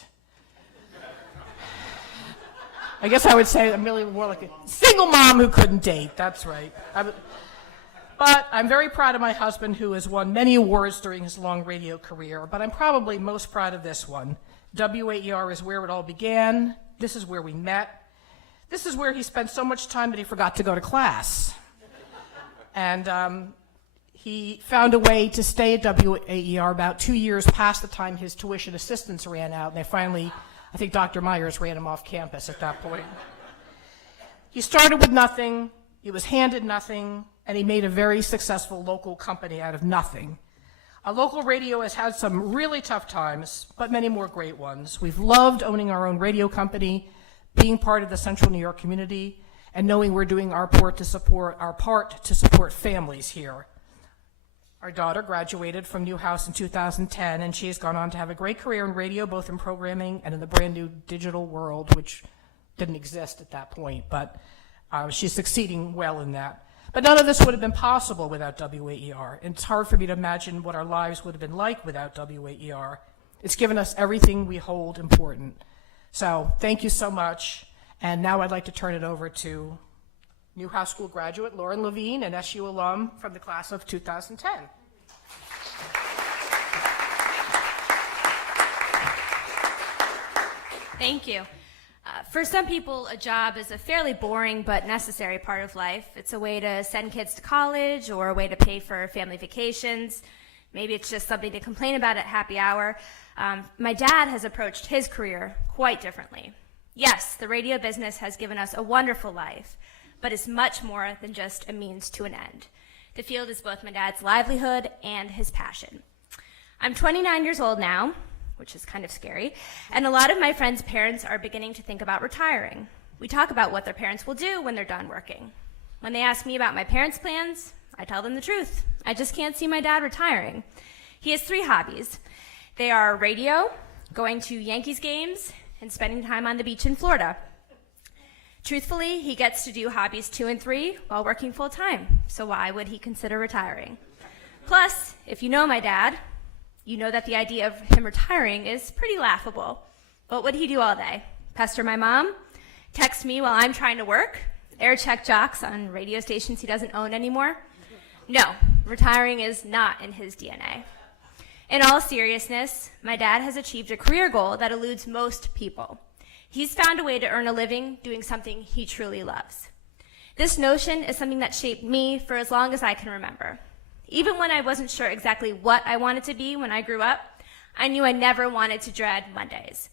I guess I would say I'm really more like a single mom who couldn't date. That's right. But I'm very proud of my husband, who has won many awards during his long radio career. But I'm probably most proud of this one. WAER is where it all began. This is where we met. This is where he spent so much time that he forgot to go to class. And he found a way to stay at WAER about 2 years past the time his tuition assistance ran out. And they finally, I think Dr. Myers ran him off campus at that point. He started with nothing, he was handed nothing, and he made a very successful local company out of nothing. Local radio has had some really tough times, but many more great ones. We've loved owning our own radio company, being part of the Central New York community, and knowing we're doing our part to support families here. Our daughter graduated from Newhouse in 2010, and she has gone on to have a great career in radio, both in programming and in the brand new digital world, which didn't exist at that point, but she's succeeding well in that. But none of this would have been possible without WAER. It's hard for me to imagine what our lives would have been like without WAER. It's given us everything we hold important. So thank you so much. And now I'd like to turn it over to Newhouse School graduate Lorraine Levine, an SU alum from the class of 2010. Thank you. For some people, a job is a fairly boring but necessary part of life. It's a way to send kids to college or a way to pay for family vacations. Maybe it's just something to complain about at happy hour. My dad has approached his career quite differently. Yes, the radio business has given us a wonderful life, but it's much more than just a means to an end. The field is both my dad's livelihood and his passion. I'm 29 years old now, which is kind of scary, and a lot of my friends' parents are beginning to think about retiring. We talk about what their parents will do when they're done working. When they ask me about my parents' plans, I tell them the truth. I just can't see my dad retiring. He has 3 hobbies. They are radio, going to Yankees games, and spending time on the beach in Florida. Truthfully, he gets to do hobbies 2 and 3 while working full time, so why would he consider retiring? Plus, if you know my dad, You know that the idea of him retiring is pretty laughable. What would he do all day? Pester my mom? Text me while I'm trying to work? Air check jocks on radio stations he doesn't own anymore? No, retiring is not in his DNA. In all seriousness, my dad has achieved a career goal that eludes most people. He's found a way to earn a living doing something he truly loves. This notion is something that shaped me for as long as I can remember. Even when I wasn't sure exactly what I wanted to be when I grew up, I knew I never wanted to dread Mondays.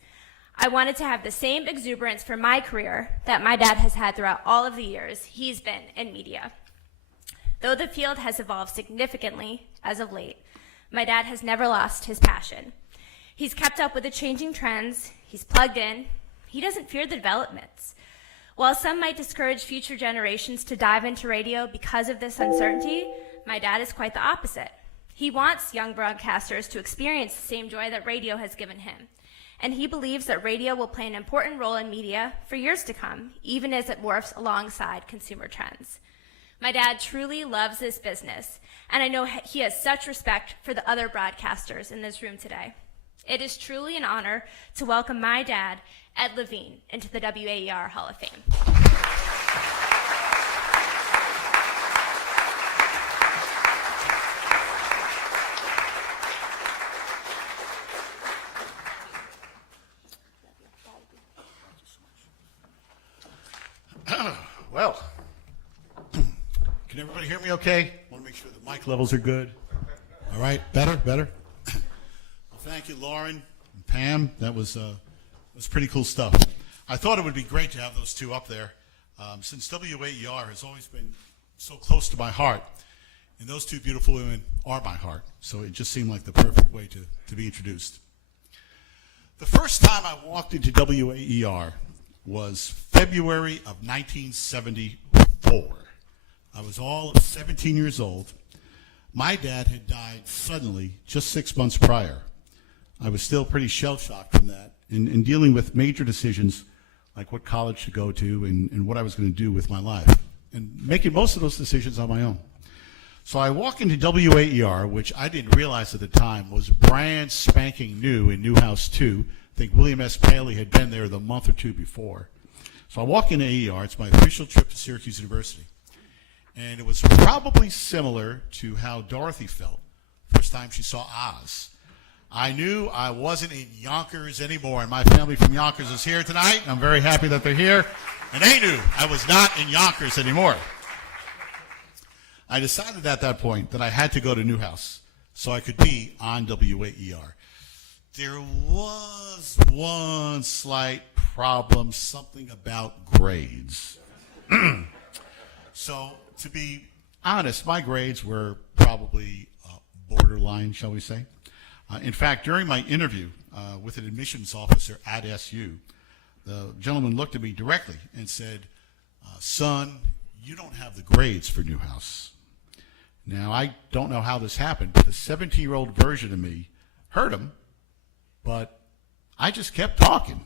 I wanted to have the same exuberance for my career that my dad has had throughout all of the years he's been in media. Though the field has evolved significantly as of late, my dad has never lost his passion. He's kept up with the changing trends, he's plugged in, he doesn't fear the developments. While some might discourage future generations to dive into radio because of this uncertainty, my dad is quite the opposite. He wants young broadcasters to experience the same joy that radio has given him. And he believes that radio will play an important role in media for years to come, even as it morphs alongside consumer trends. My dad truly loves this business, and I know he has such respect for the other broadcasters in this room today. It is truly an honor to welcome my dad, Ed Levine, into the WAER Hall of Fame. Well, can everybody hear me okay? Want to make sure the mic levels are good. All right, better? Well, thank you, Lauren and Pam. That was pretty cool stuff. I thought it would be great to have those two up there. Since WAER has always been so close to my heart, and those two beautiful women are my heart, so it just seemed like the perfect way to be introduced. The first time I walked into WAER was February of 1974. I was all of 17 years old. My dad had died suddenly just 6 months prior. I was still pretty shell-shocked from that and dealing with major decisions like what college to go to and what I was going to do with my life, and making most of those decisions on my own. So I walk into WAER, which I didn't realize at the time was brand spanking new in Newhouse 2. I think William S. Paley had been there the month or two before. So I walk into AER. It's my official trip to Syracuse University. And it was probably similar to how Dorothy felt first time she saw Oz. I knew I wasn't in Yonkers anymore, and my family from Yonkers is here tonight. I'm very happy that they're here. And they knew I was not in Yonkers anymore. I decided at that point that I had to go to Newhouse so I could be on WAER. There was one slight problem, something about grades. So, to be honest, my grades were probably borderline, shall we say. In fact, during my interview with an admissions officer at SU, the gentleman looked at me directly and said, son, you don't have the grades for Newhouse. Now, I don't know how this happened, but the 17-year-old version of me heard him, but I just kept talking.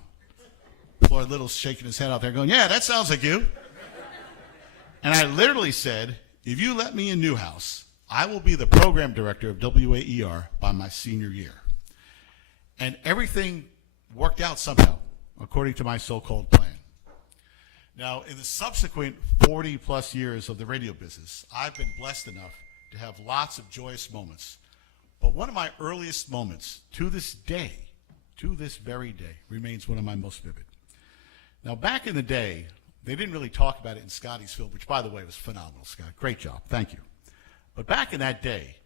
Floyd Little's shaking his head out there going, yeah, that sounds like you. And I literally said, if you let me in Newhouse, I will be the program director of WAER by my senior year. And everything worked out somehow, according to my so-called plan. Now, in the subsequent 40-plus years of the radio business, I've been blessed enough to have lots of joyous moments. But one of my earliest moments, to this day, to this very day, remains one of my most vivid. Now, back in the day, they didn't really talk about it in Scotty's film, which, by the way, was phenomenal, Scott. Great job. Thank you. But back in that day,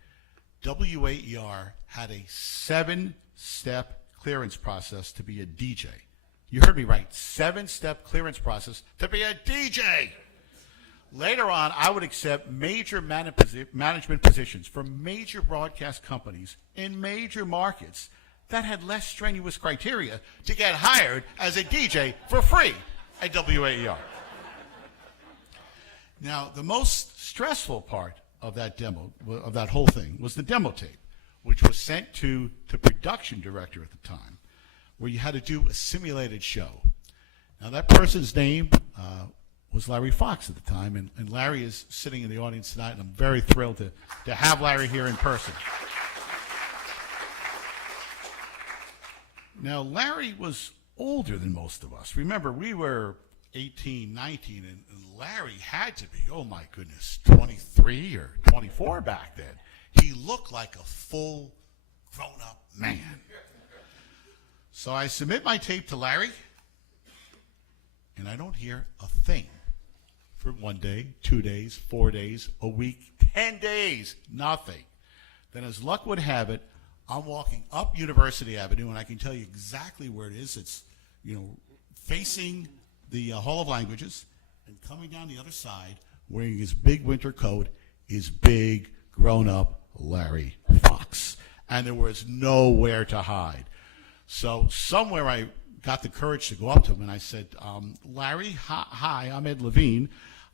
WAER had a 7-step clearance process to be a DJ. You heard me right. 7-step clearance process to be a DJ. Later on, I would accept major management positions from major broadcast companies in major markets that had less strenuous criteria to get hired as a DJ for free at WAER. Now, the most stressful part of that demo, of that whole thing, was the demo tape, which was sent to the production director at the time, where you had to do a simulated show. Now, that person's name was Larry Fox at the time, and Larry is sitting in the audience tonight, and I'm very thrilled to have Larry here in person. Now, Larry was older than most of us. Remember, we were 18, 19, and Larry had to be, oh my goodness, 23 or 24 back then. He looked like a full grown-up man. So I submit my tape to Larry, and I don't hear a thing for 1 day, 2 days, 4 days, a week, 10 days, nothing. Then as luck would have it, I'm walking up University Avenue, and I can tell you exactly where it is. It's, facing the Hall of Languages, and coming down the other side, wearing his big winter coat, is big, grown-up Larry Fox. And there was nowhere to hide. So somewhere I got the courage to go up to him, and I said, Larry, hi, I'm Ed Levine.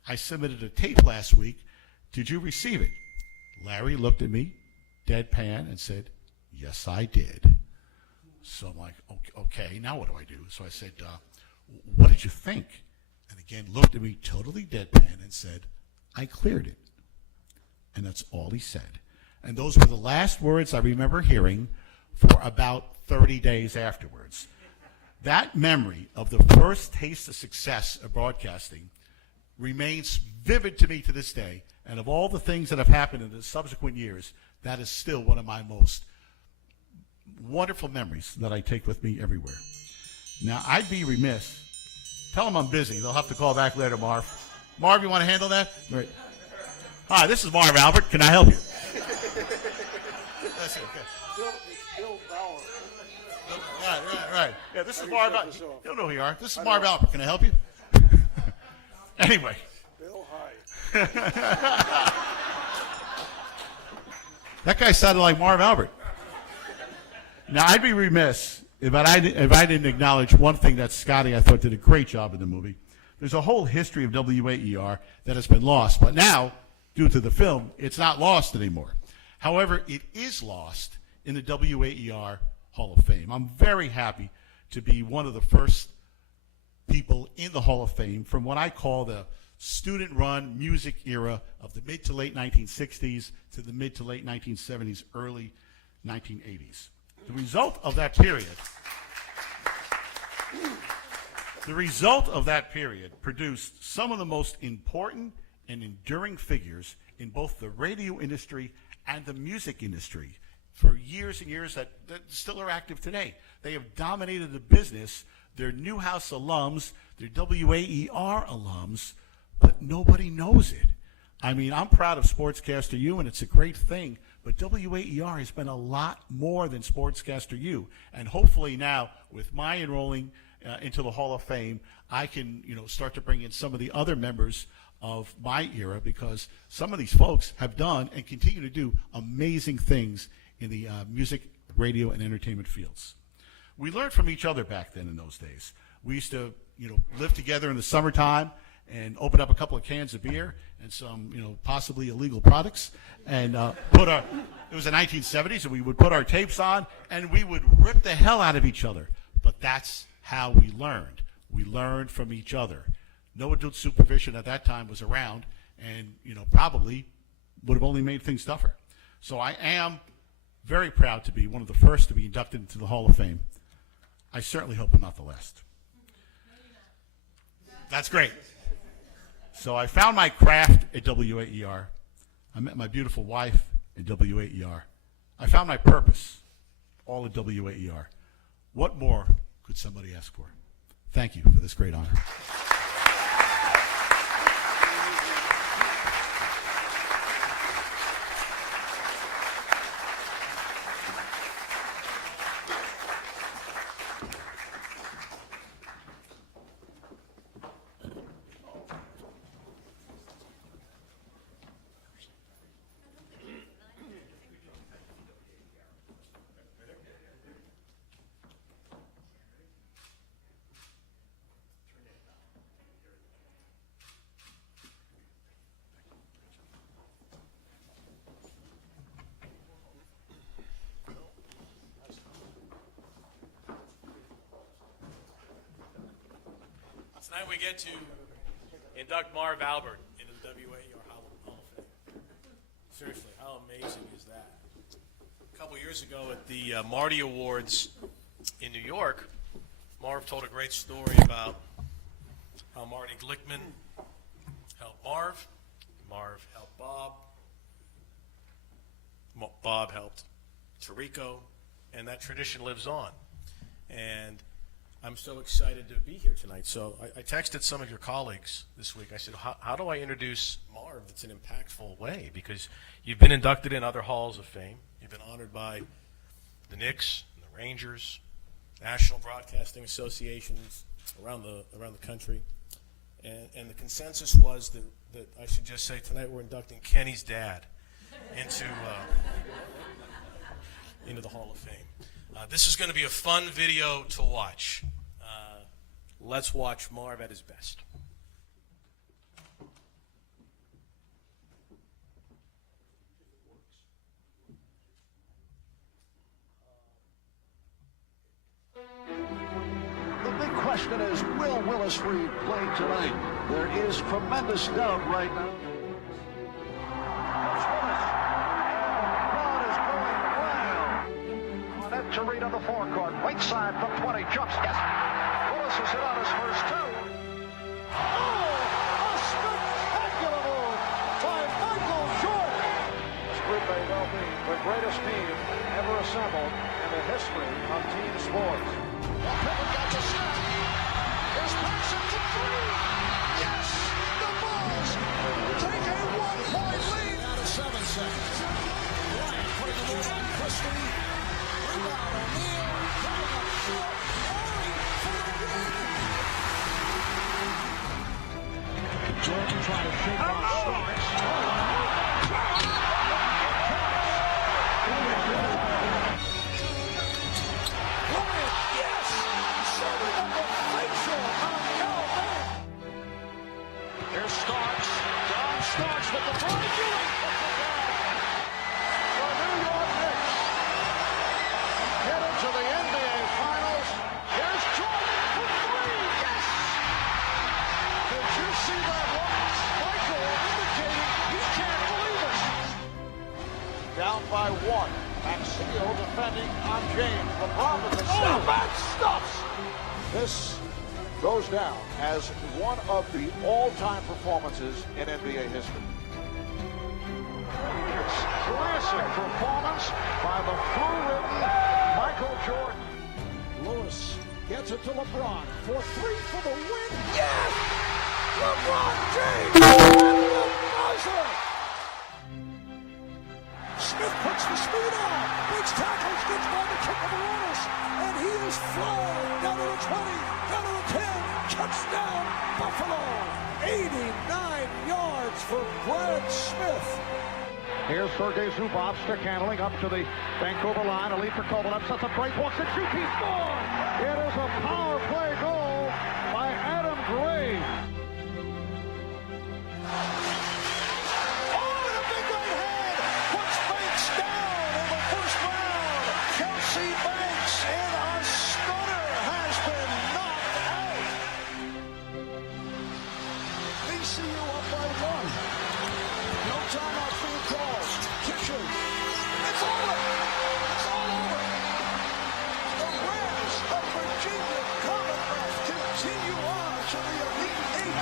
I submitted a tape last week. Did you receive it? Larry looked at me, deadpan, and said, yes, I did. So I'm like, okay, now what do I do? So I said, what did you think? And again, looked at me totally deadpan and said, I cleared it. And that's all he said. And those were the last words I remember hearing for about 30 days afterwards. That memory of the first taste of success of broadcasting remains vivid to me to this day. And of all the things that have happened in the subsequent years, that is still one of my most wonderful memories that I take with me everywhere. Now, I'd be remiss. Tell them I'm busy. They'll have to call back later, Marv. Marv, you want to handle that? Right. Hi, this is Marv Albert. Can I help you? That's it. Okay. Bill Bauer. Right. Yeah, this is Marv Albert. You don't know who you are. This is Marv Albert. Can I help you? Anyway. Bill, hi. That guy sounded like Marv Albert. Now, I'd be remiss if I didn't acknowledge one thing that Scotty, I thought, did a great job in the movie. There's a whole history of WAER that has been lost, but now, due to the film, it's not lost anymore. However, it is lost in the WAER Hall of Fame. I'm very happy to be one of the first people in the Hall of Fame from what I call the student-run music era of the mid to late 1960s to the mid to late 1970s, early 1980s. The result of that period produced some of the most important and enduring figures in both the radio industry and the music industry for years and years that still are active today. They have dominated the business. They're Newhouse alums, they're WAER alums, but nobody knows it. I mean, I'm proud of Sportscaster U, and it's a great thing, but WAER has been a lot more than Sportscaster U. And hopefully now, with my enrolling into the Hall of Fame, I can start to bring in some of the other members of my era, because some of these folks have done and continue to do amazing things in the music, radio, and entertainment fields. We learned from each other back then in those days. We used to live together in the summertime and open up a couple of cans of beer and some, possibly illegal products, and it was the 1970s, and we would put our tapes on, and we would rip the hell out of each other. But that's how we learned. We learned from each other. No adult supervision at that time was around, and, probably would have only made things tougher. So I am very proud to be one of the first to be inducted into the Hall of Fame. I certainly hope I'm not the last. That's great. So I found my craft at WAER. I met my beautiful wife at WAER. I found my purpose, all at WAER. What more could somebody ask for? Thank you for this great honor. Tonight we get to induct Marv Albert into the WAER Hall of Fame. Seriously, how amazing is that? A couple years ago at the Marty Awards in New York, Marv told a great story about how Marty Glickman helped Marv, Marv helped Bob, Bob helped Tarico, and that tradition lives on. And I'm so excited to be here tonight. So I texted some of your colleagues this week. I said, how do I introduce Marv that's an impactful way? Because you've been inducted in other halls of fame. You've been honored by the Knicks, and the Rangers, National Broadcasting Associations around the country. And the consensus was that I should just say tonight we're inducting Kenny's dad into the Hall of Fame. This is going to be a fun video to watch. Let's watch Marv at his best. The big question is, will Willis Reed play tonight? There is tremendous doubt right now. To read on the forecourt, right side from 20, jumps, yes. Willis has hit on his first two. Oh, a spectacular move by Michael Jordan. This group may well be the greatest team ever assembled in the history of team sports. Well, Pippen got the shot. Here's Paxson to three. Yes, the Bulls take a 1-point lead. Out of 7 seconds. Bryant putting the move on Christie. Jordan trying to shake off Starks. Yes! Serving up the facial on Calvin. Here's Starks. John Starks with the ball. The New York Knicks headed to the NBA Finals. Here's Jordan for three. Yes! Did you see that look? Michael indicating he can't believe it. Down by 1. Maxio defending on James. LeBron with the snapback stuffs. This goes down as one of the all-time performances in NBA history. Classic performance by the flu-ridden Michael Jordan. Lewis gets it to LeBron for 3 for the win. Yes! LeBron James and the buzzer. Smith puts the speed on. Breaks tackles, gets by the kick of the runners, and he is flying down to the 20, down to the 10. Touchdown, Buffalo. 89 yards for Brad Smith. Here's Sergei Zubov, stick handling up to the Vancouver line. A lead for Kovalev, sets up break, walks and shoots, he scores! It is a power play goal by Adam Gray. Oh, and a big right hand puts Banks down in the first round. Kelsey Banks in a stunner has been knocked out. VCU up by 1. No timeout for the calls. Kitchen. It's over. It's all over. The Rams of Virginia Commonwealth continue on to the Elite Eight.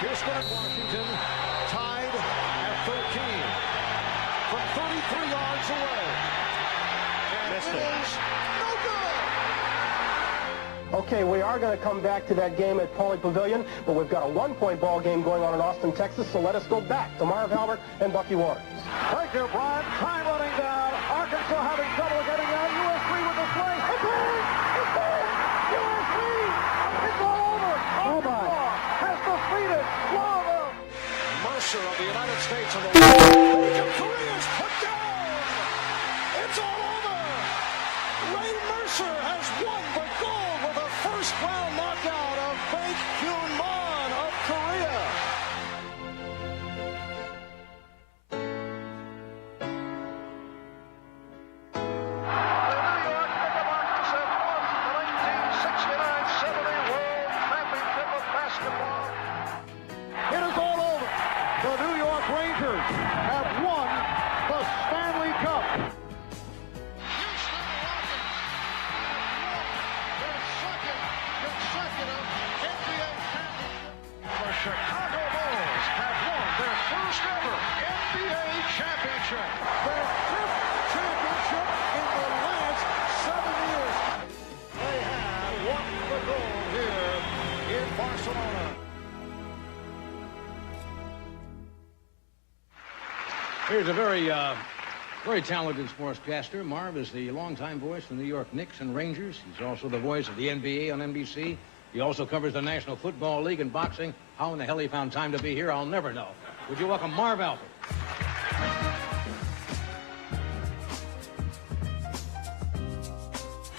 Houston and Washington tied at 13 from 33 yards away. And it is no good. Okay, we are going to come back to that game at Pauley Pavilion, but we've got a 1-point ball game going on in Austin, Texas, so let us go back to Marv Albert and Bucky Waters. Thank you, Brian. Time running down. Arkansas having trouble getting out. USC with the play. It's in! It's in! USC! It's all over! Arkansas has defeated Florida. Mercer of the United States on the Bacon Korea's put down. It's all over. Ray Mercer has won the gold with a first-round knockout of Baek Kyun-man of Korea. Here's a very talented sportscaster. Marv is the longtime voice of the New York Knicks and Rangers. He's also the voice of the NBA on NBC. He also covers the National Football League and boxing. How in the hell he found time to be here, I'll never know. Would you welcome Marv Albert?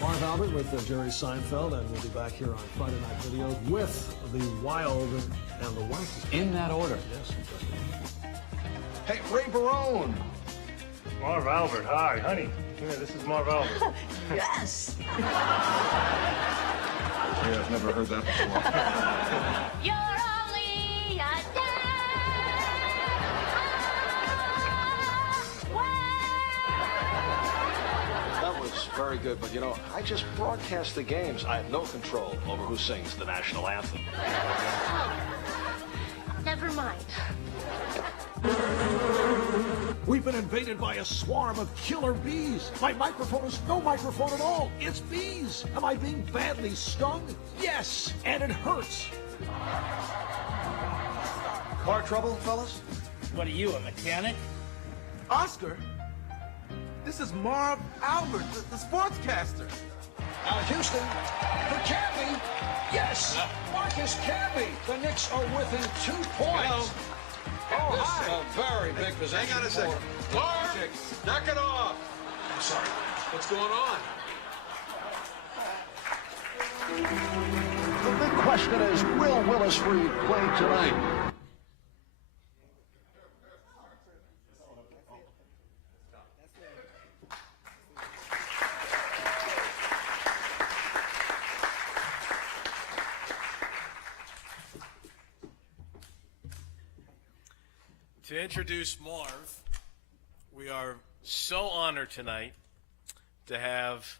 Marv Albert with Jerry Seinfeld, and we'll be back here on Friday Night Video with the Wild and the Wacky. In that order. Yes, just a minute. Hey, Ray Barone. Marv Albert, hi, honey. Yeah, this is Marv Albert. Yes. Yeah, I've never heard that before. You're only a That was very good, but you know, I just broadcast the games. I have no control over who sings the national anthem. Never mind. We've been invaded by a swarm of killer bees. My microphone is no microphone at all. It's bees. Am I being badly stung? Yes, and it hurts. Car trouble, fellas? What are you, a mechanic? Oscar? This is Marv Albert, the sportscaster. Now, Houston, for Camby. Yes, Marcus Camby. The Knicks are within 2 points. Oh, This hi. is a very big possession. Hang on a second. for- Marv, knock it off. I'm sorry. What's going on? The big question is, will Willis Reed play tonight? To introduce Marv, we are so honored tonight to have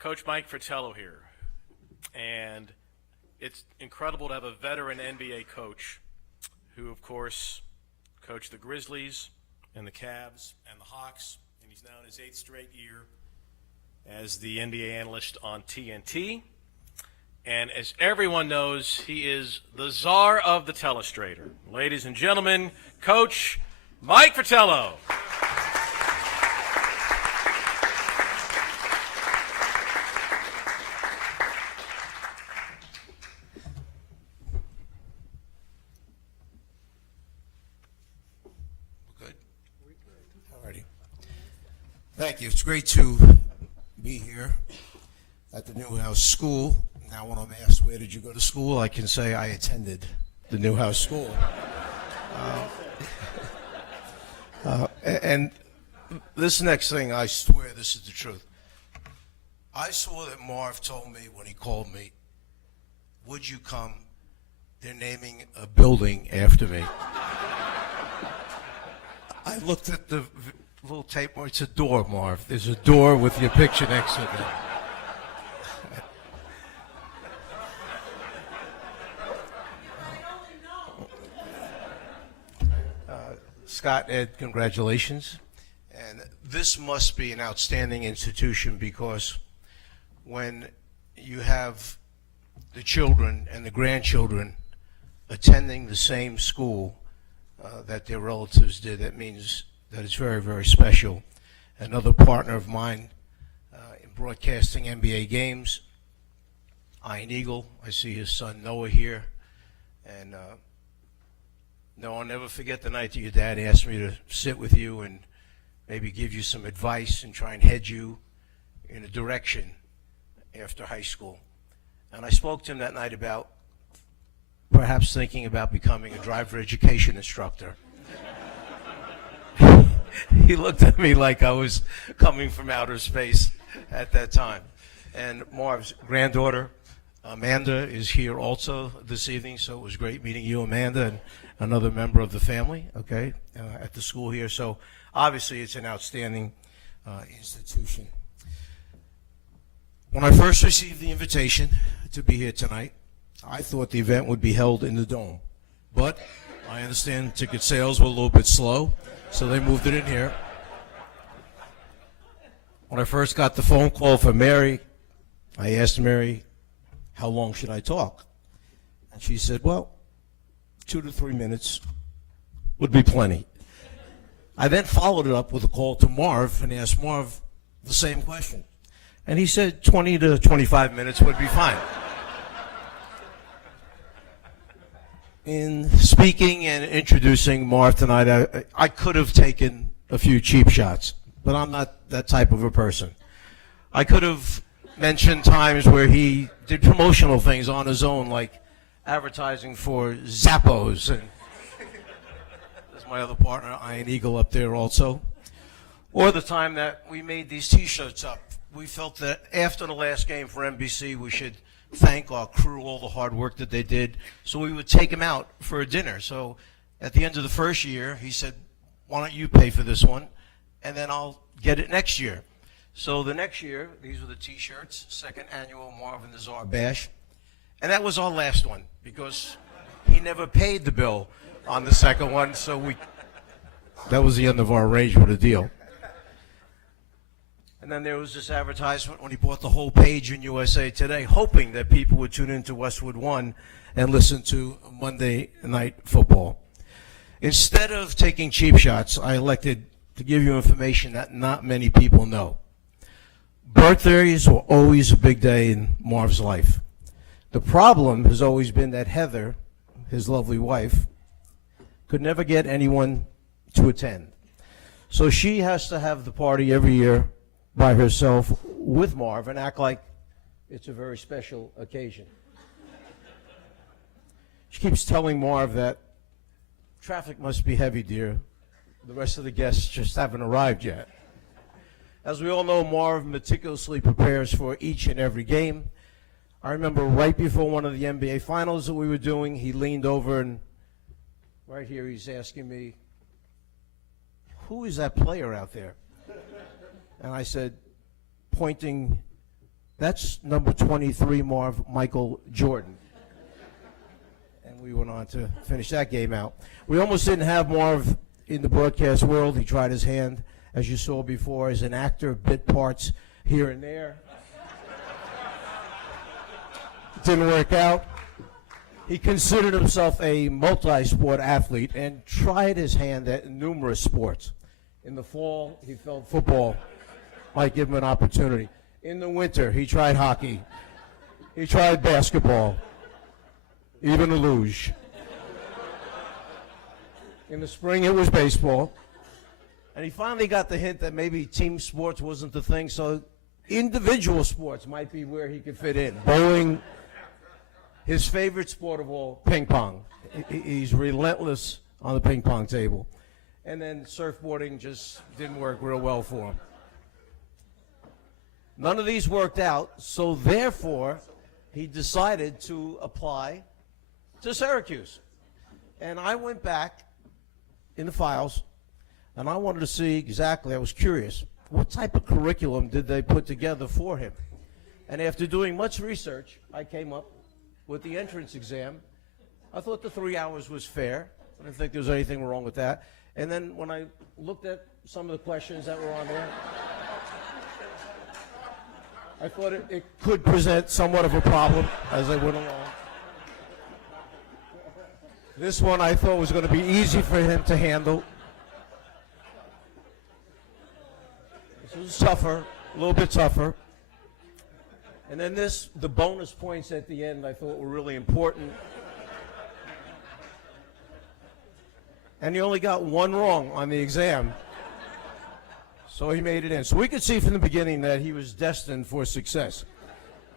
Coach Mike Fratello here. And it's incredible to have a veteran NBA coach who, of course, coached the Grizzlies and the Cavs and the Hawks, and he's now in his 8th straight year as the NBA analyst on TNT. And as everyone knows, he is the czar of the telestrator. Ladies and gentlemen, Coach Mike Fratello. Thank you. It's great to be here at the Newhouse School. Now, when I'm asked, where did you go to school, I can say I attended the Newhouse School. And this next thing, I swear this is the truth. I saw that Marv told me when he called me, would you come? They're naming a building after me. I looked at the little tape. It's a door, Marv. There's a door with your picture next to it. Scott, Ed, congratulations. And this must be an outstanding institution, because when you have the children and the grandchildren attending the same school that their relatives did, that means that it's very, very special. Another partner of mine in broadcasting NBA games, Iron Eagle. I see his son Noah here. And no, I'll never forget the night that your dad asked me to sit with you and maybe give you some advice and try and head you in a direction after high school. And I spoke to him that night about perhaps thinking about becoming a driver education instructor. He looked at me like I was coming from outer space at that time. And Marv's granddaughter, Amanda, is here also this evening, so it was great meeting you, Amanda, and another member of the family, okay, at the school here. So obviously it's an outstanding institution. When I first received the invitation to be here tonight, I thought the event would be held in the Dome. But I understand ticket sales were a little bit slow, so they moved it in here. When I first got the phone call from Mary, I asked Mary, how long should I talk? And she said, well, 2 to 3 minutes would be plenty. I then followed it up with a call to Marv and asked Marv the same question. And he said 20 to 25 minutes would be fine. In speaking and introducing Marv tonight, I could have taken a few cheap shots, but I'm not that type of a person. I could have mentioned times where he did promotional things on his own, like advertising for Zappos, and there's my other partner, Iron Eagle, up there also. Or the time that we made these T-shirts up. We felt that after the last game for NBC, we should thank our crew, all the hard work that they did, so we would take them out for a dinner. So at the end of the first year, he said, why don't you pay for this one, and then I'll get it next year. So the next year, these were the T-shirts, second annual Marv and the Czar Bash. And that was our last one, because he never paid the bill on the second one, so that was the end of our arrangement of deal. And then there was this advertisement when he bought the whole page in USA Today, hoping that people would tune into Westwood One and listen to Monday Night Football. Instead of taking cheap shots, I elected to give you information that not many people know. Birthdays were always a big day in Marv's life. The problem has always been that Heather, his lovely wife, could never get anyone to attend. So she has to have the party every year by herself with Marv and act like it's a very special occasion. She keeps telling Marv that traffic must be heavy, dear. The rest of the guests just haven't arrived yet. As we all know, Marv meticulously prepares for each and every game. I remember right before one of the NBA finals that we were doing, he leaned over and right here he's asking me, who is that player out there? And I said, pointing, that's number 23, Marv, Michael Jordan. And we went on to finish that game out. We almost didn't have Marv in the broadcast world. He tried his hand, as you saw before, as an actor, bit parts here and there. Didn't work out. He considered himself a multi-sport athlete and tried his hand at numerous sports. In the fall, he felt football might give him an opportunity. In the winter, he tried hockey. He tried basketball, even a luge. In the spring, it was baseball. And he finally got the hint that maybe team sports wasn't the thing, so individual sports might be where he could fit in. Bowling, his favorite sport of all, ping pong. He's relentless on the ping pong table. And then surfboarding just didn't work real well for him. None of these worked out, so therefore, he decided to apply to Syracuse. And I went back in the files, and I wanted to see exactly, I was curious, what type of curriculum did they put together for him? And after doing much research, I came up with the entrance exam. I thought the 3 hours was fair. I didn't think there was anything wrong with that. And then when I looked at some of the questions that were on there, I thought it could present somewhat of a problem as I went along. This one I thought was going to be easy for him to handle. This was tougher, a little bit tougher. And then the bonus points at the end I thought were really important. And he only got one wrong on the exam. So he made it in. So we could see from the beginning that he was destined for success.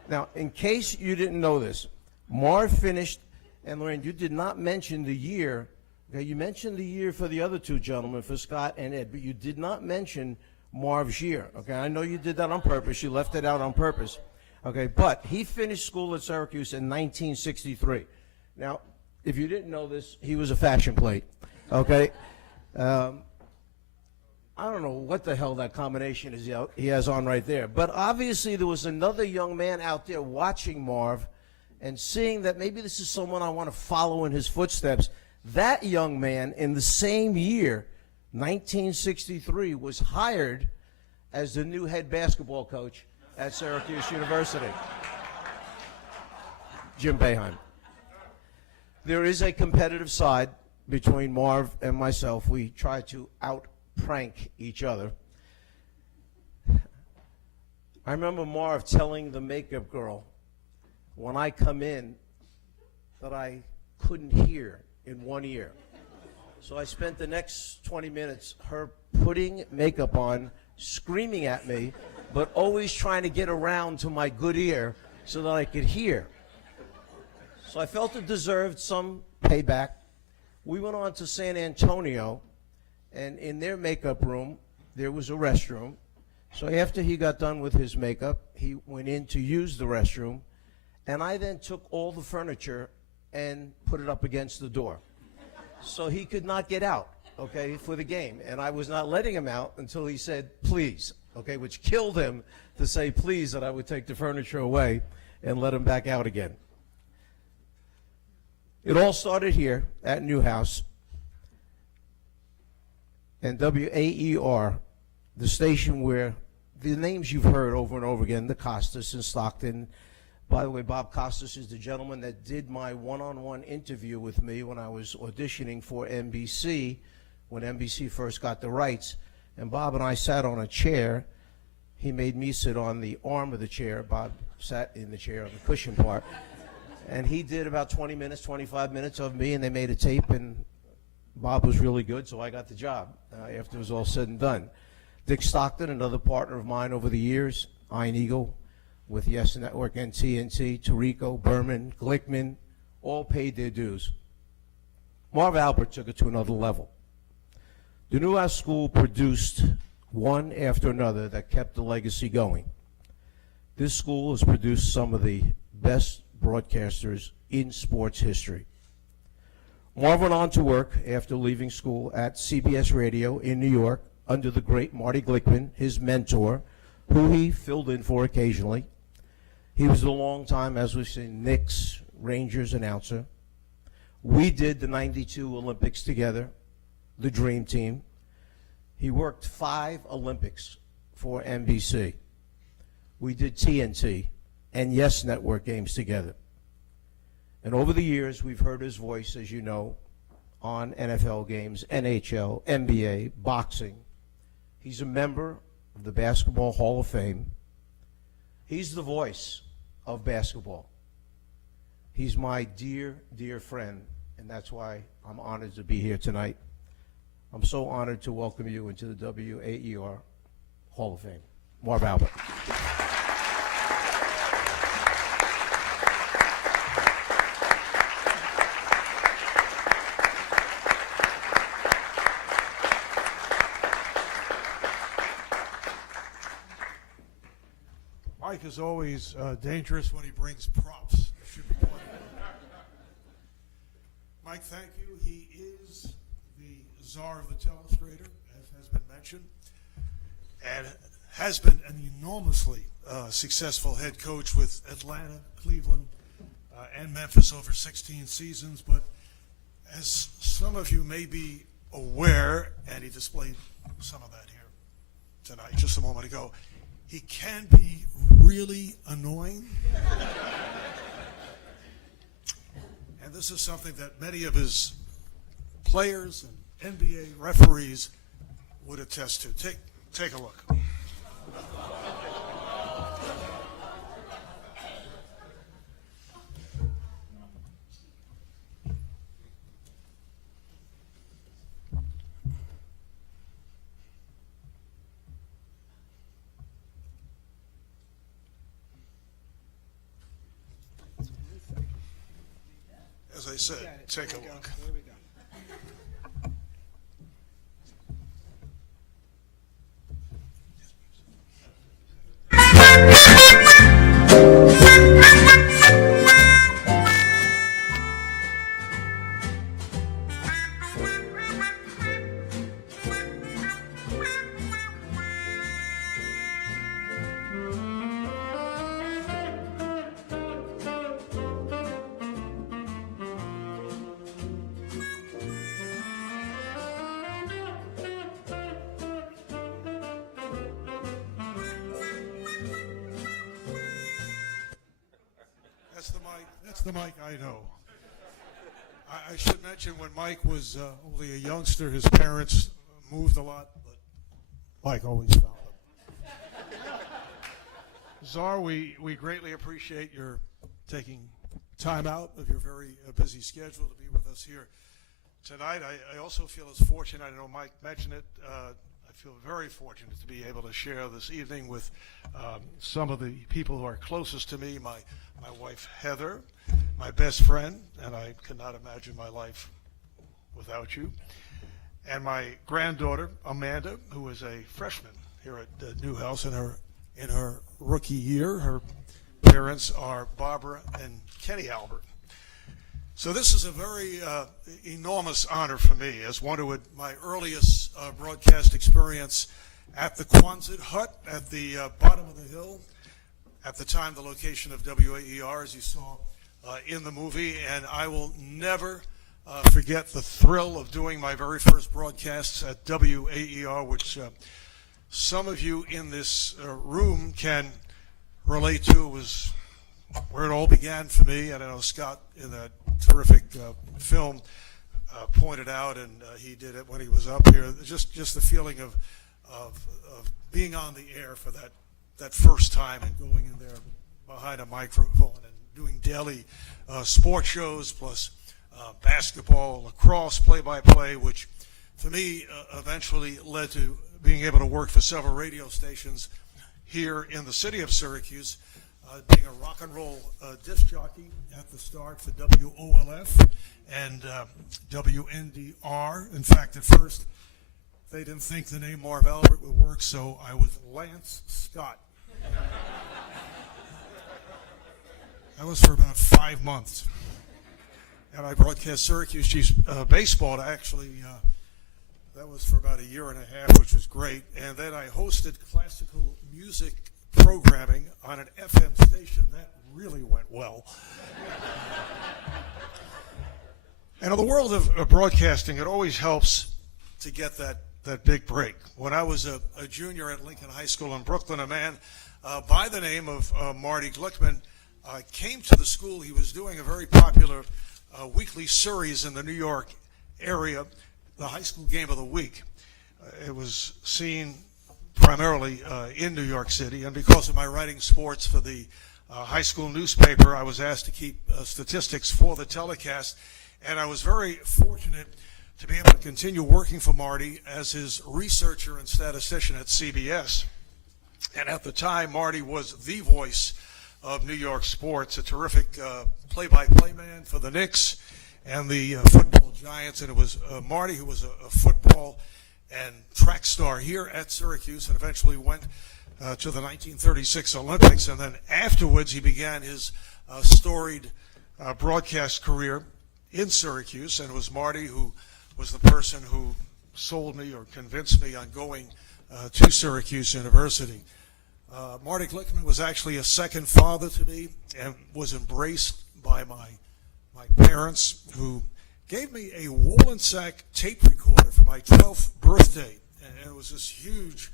Now, in case you didn't know this, Marv finished, and Lorraine, you did not mention the year. Okay, you mentioned the year for the other two gentlemen, for Scott and Ed, but you did not mention Marv's year. Okay, I know you did that on purpose. You left it out on purpose. Okay, but he finished school at Syracuse in 1963. Now, if you didn't know this, he was a fashion plate. Okay. I don't know what the hell that combination is he has on right there. But obviously there was another young man out there watching Marv and seeing that maybe this is someone I want to follow in his footsteps. That young man in the same year, 1963, was hired as the new head basketball coach at Syracuse University. Jim Boeheim. There is a competitive side between Marv and myself. We try to prank each other. I remember Marv telling the makeup girl when I come in that I couldn't hear in one ear. So I spent the next 20 minutes her putting makeup on, screaming at me, but always trying to get around to my good ear so that I could hear. So I felt it deserved some payback. We went on to San Antonio, and in their makeup room, there was a restroom. So after he got done with his makeup, he went in to use the restroom, and I then took all the furniture and put it up against the door. So he could not get out, okay, for the game. And I was not letting him out until he said, please, okay, which killed him to say please that I would take the furniture away and let him back out again. It all started here at Newhouse, and WAER, the station where the names you've heard over and over again, the Costas in Stockton. By the way, Bob Costas is the gentleman that did my one-on-one interview with me when I was auditioning for NBC, when NBC first got the rights. And Bob and I sat on a chair. He made me sit on the arm of the chair. Bob sat in the chair on the cushion part. And he did about 20 minutes, 25 minutes of me, and they made a tape, and Bob was really good, so I got the job after it was all said and done. Dick Stockton, another partner of mine over the years, Iron Eagle, with Yes Network and TNT, Tirico, Berman, Glickman, all paid their dues. Marv Albert took it to another level. The Newhouse School produced one after another that kept the legacy going. This school has produced some of the best broadcasters in sports history. Marv went on to work after leaving school at CBS Radio in New York under the great Marty Glickman, his mentor, who he filled in for occasionally. He was a long time, as we've seen, Knicks, Rangers announcer. We did the '92 Olympics together, the Dream Team. He worked 5 Olympics for NBC. We did TNT and Yes Network games together. And over the years, we've heard his voice, as you know, on NFL games, NHL, NBA, boxing. He's a member of the Basketball Hall of Fame. He's the voice of basketball. He's my dear, dear friend, and that's why I'm honored to be here tonight. I'm so honored to welcome you into the WAER Hall of Fame. Marv Albert. Mike is always dangerous when he brings props. It should be pointed out. Mike, thank you. He is the czar of the telestrator, as has been mentioned, and has been an enormously successful head coach with Atlanta, Cleveland, and Memphis over 16 seasons. But as some of you may be aware, and he displayed some of that here tonight, just a moment ago, he can be really annoying. And this is something that many of his players and NBA referees would attest to. Take a look. As I said, take a look. There we go. That's the Mike I know. I should mention when Mike was only a youngster, his parents moved a lot, but Mike always found them. Czar, we greatly appreciate your taking time out of your very busy schedule to be with us here tonight. I also feel as fortunate, I know Mike mentioned it, I feel very fortunate to be able to share this evening with some of the people who are closest to me, my wife Heather, my best friend, and I cannot imagine my life without you, and my granddaughter Amanda, who is a freshman here at Newhouse in her rookie year. Her parents are Barbara and Kenny Albert. So this is a very enormous honor for me, as one who had my earliest broadcast experience at the Quonset hut at the bottom of the hill, at the time the location of WAER, as you saw in the movie, and I will never forget the thrill of doing my very first broadcasts at WAER, which some of you in this room can relate to. It was where it all began for me, and I know Scott in that terrific film pointed out, and he did it when he was up here, just the feeling of being on the air for that first time and going in there behind a microphone and doing daily sports shows plus basketball, lacrosse, play-by-play, which for me eventually led to being able to work for several radio stations here in the city of Syracuse, being a rock and roll disc jockey at the start for WOLF and WNDR. In fact, at first, they didn't think the name Marv Albert would work, so I was Lance Scott. That was for about 5 months. And I broadcast Syracuse Chiefs baseball. Actually, that was for about a year and a half, which was great. And then I hosted classical music programming on an FM station. That really went well. And in the world of broadcasting, it always helps to get that big break. When I was a junior at Lincoln High School in Brooklyn, a man by the name of Marty Glickman came to the school. He was doing a very popular weekly series in the New York area, the High School Game of the Week. It was seen primarily in New York City, and because of my writing sports for the high school newspaper, I was asked to keep statistics for the telecast, and I was very fortunate to be able to continue working for Marty as his researcher and statistician at CBS. And at the time, Marty was the voice of New York sports, a terrific play-by-play man for the Knicks and the football Giants, and it was Marty who was a football and track star here at Syracuse and eventually went to the 1936 Olympics, and then afterwards he began his storied broadcast career in Syracuse, and it was Marty who was the person who sold me or convinced me on going to Syracuse University. Marty Glickman was actually a second father to me and was embraced by my parents, who gave me a Wollensack tape recorder for my 12th birthday. And it was this huge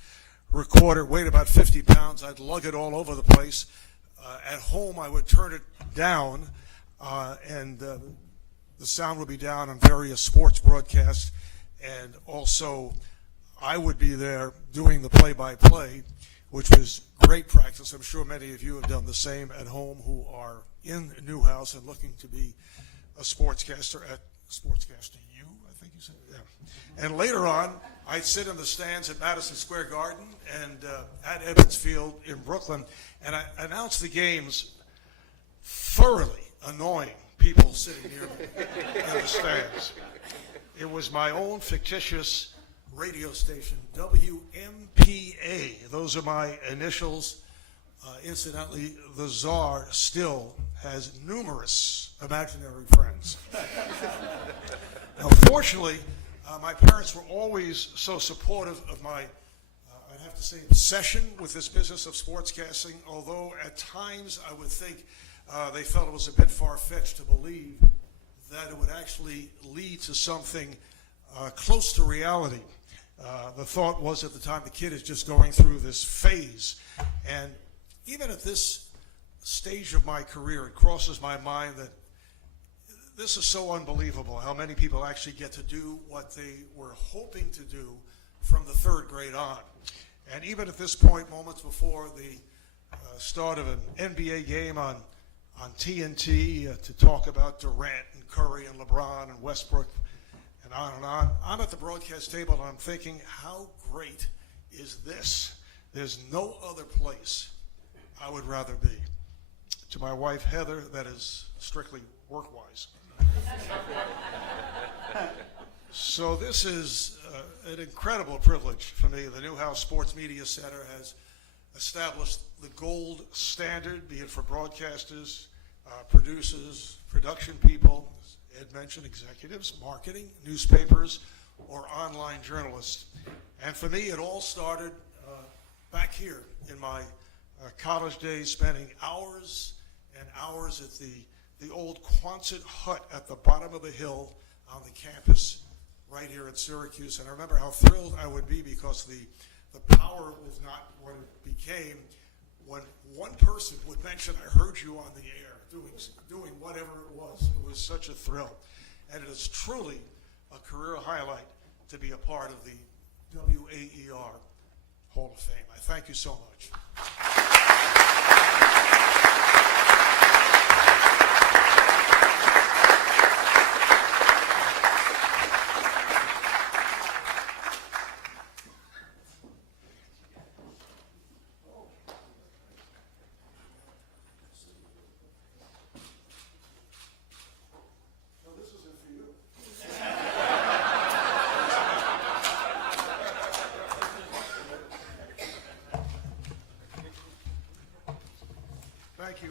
recorder, weighed about 50 pounds. I'd lug it all over the place. At home, I would turn it down, and the sound would be down on various sports broadcasts. And also, I would be there doing the play-by-play, which was great practice. I'm sure many of you have done the same at home who are in Newhouse and looking to be a sportscaster at Sportscaster U, I think you said, yeah. And later on, I'd sit in the stands at Madison Square Garden and at Ebbets Field in Brooklyn, and I announced the games, thoroughly annoying people sitting near me in the stands. It was my own fictitious radio station, WMPA. Those are my initials. Incidentally, the Czar still has numerous imaginary friends. Now, fortunately, my parents were always so supportive of my, I'd have to say, obsession with this business of sportscasting, although at times I would think they felt it was a bit far-fetched to believe that it would actually lead to something close to reality. The thought was at the time the kid is just going through this phase, and even at this stage of my career, it crosses my mind that this is so unbelievable how many people actually get to do what they were hoping to do from the third grade on. And even at this point, moments before the start of an NBA game on TNT to talk about Durant and Curry and LeBron and Westbrook and on, I'm at the broadcast table and I'm thinking, how great is this? There's no other place I would rather be. To my wife, Heather, that is strictly work-wise. So this is an incredible privilege for me. The Newhouse Sports Media Center has established the gold standard, be it for broadcasters, producers, production people, as Ed mentioned, executives, marketing, newspapers, or online journalists. And for me, it all started back here in my college days, spending hours and hours at the old Quonset hut at the bottom of the hill on the campus right here at Syracuse. And I remember how thrilled I would be because the power was not what it became when one person would mention, I heard you on the air doing whatever it was. It was such a thrill. And it is truly a career highlight to be a part of the WAER Hall of Fame. I thank you so much. Thank you.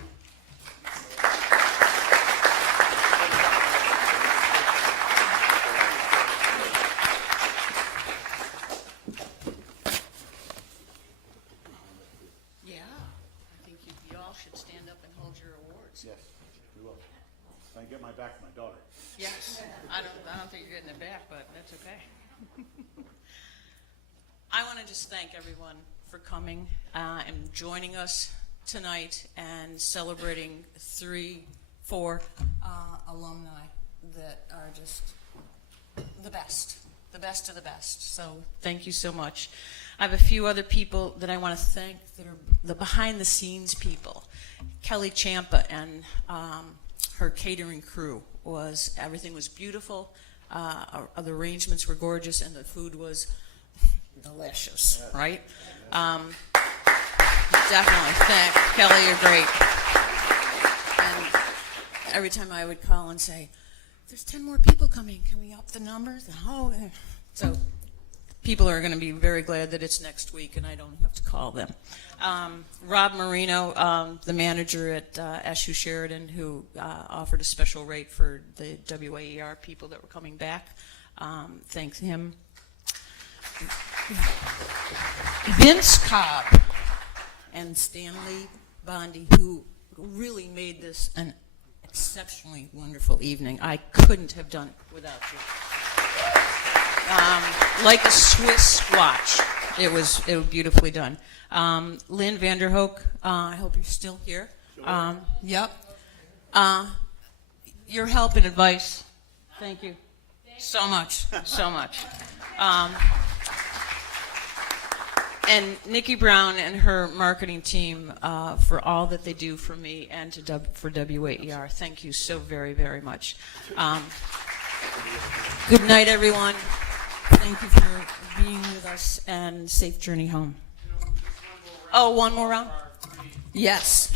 Yeah, I think you all should stand up and hold your awards. Yes, we will. If I can get my back to my daughter. Yes, I don't think you're getting it back, but that's okay. I want to just thank everyone for coming and joining us tonight and celebrating 4 alumni that are just the best of the best. So thank you so much. I have a few other people that I want to thank that are the behind the scenes people. Kelly Champa and her catering crew everything was beautiful. The arrangements were gorgeous and the food was delicious, right? Definitely. Thank Kelly, you're great. And every time I would call and say, there's 10 more people coming, can we up the numbers? So people are going to be very glad that it's next week and I don't have to call them. Rob Marino, the manager at SU Sheridan, who offered a special rate for the WAER people that were coming back. Thanks him. Vince Cobb and Stanley Bondi, who really made this an exceptionally wonderful evening. I couldn't have done it without you. Like a Swiss watch. It was beautifully done. Lynn Vanderhoek, I hope you're still here. Yep. Your help and advice, thank you so much, so much. And Nikki Brown and her marketing team for all that they do for me and for WAER. Thank you so very, very much. Good night, everyone. Thank you for being with us, and safe journey home. Oh, one more round? Yes.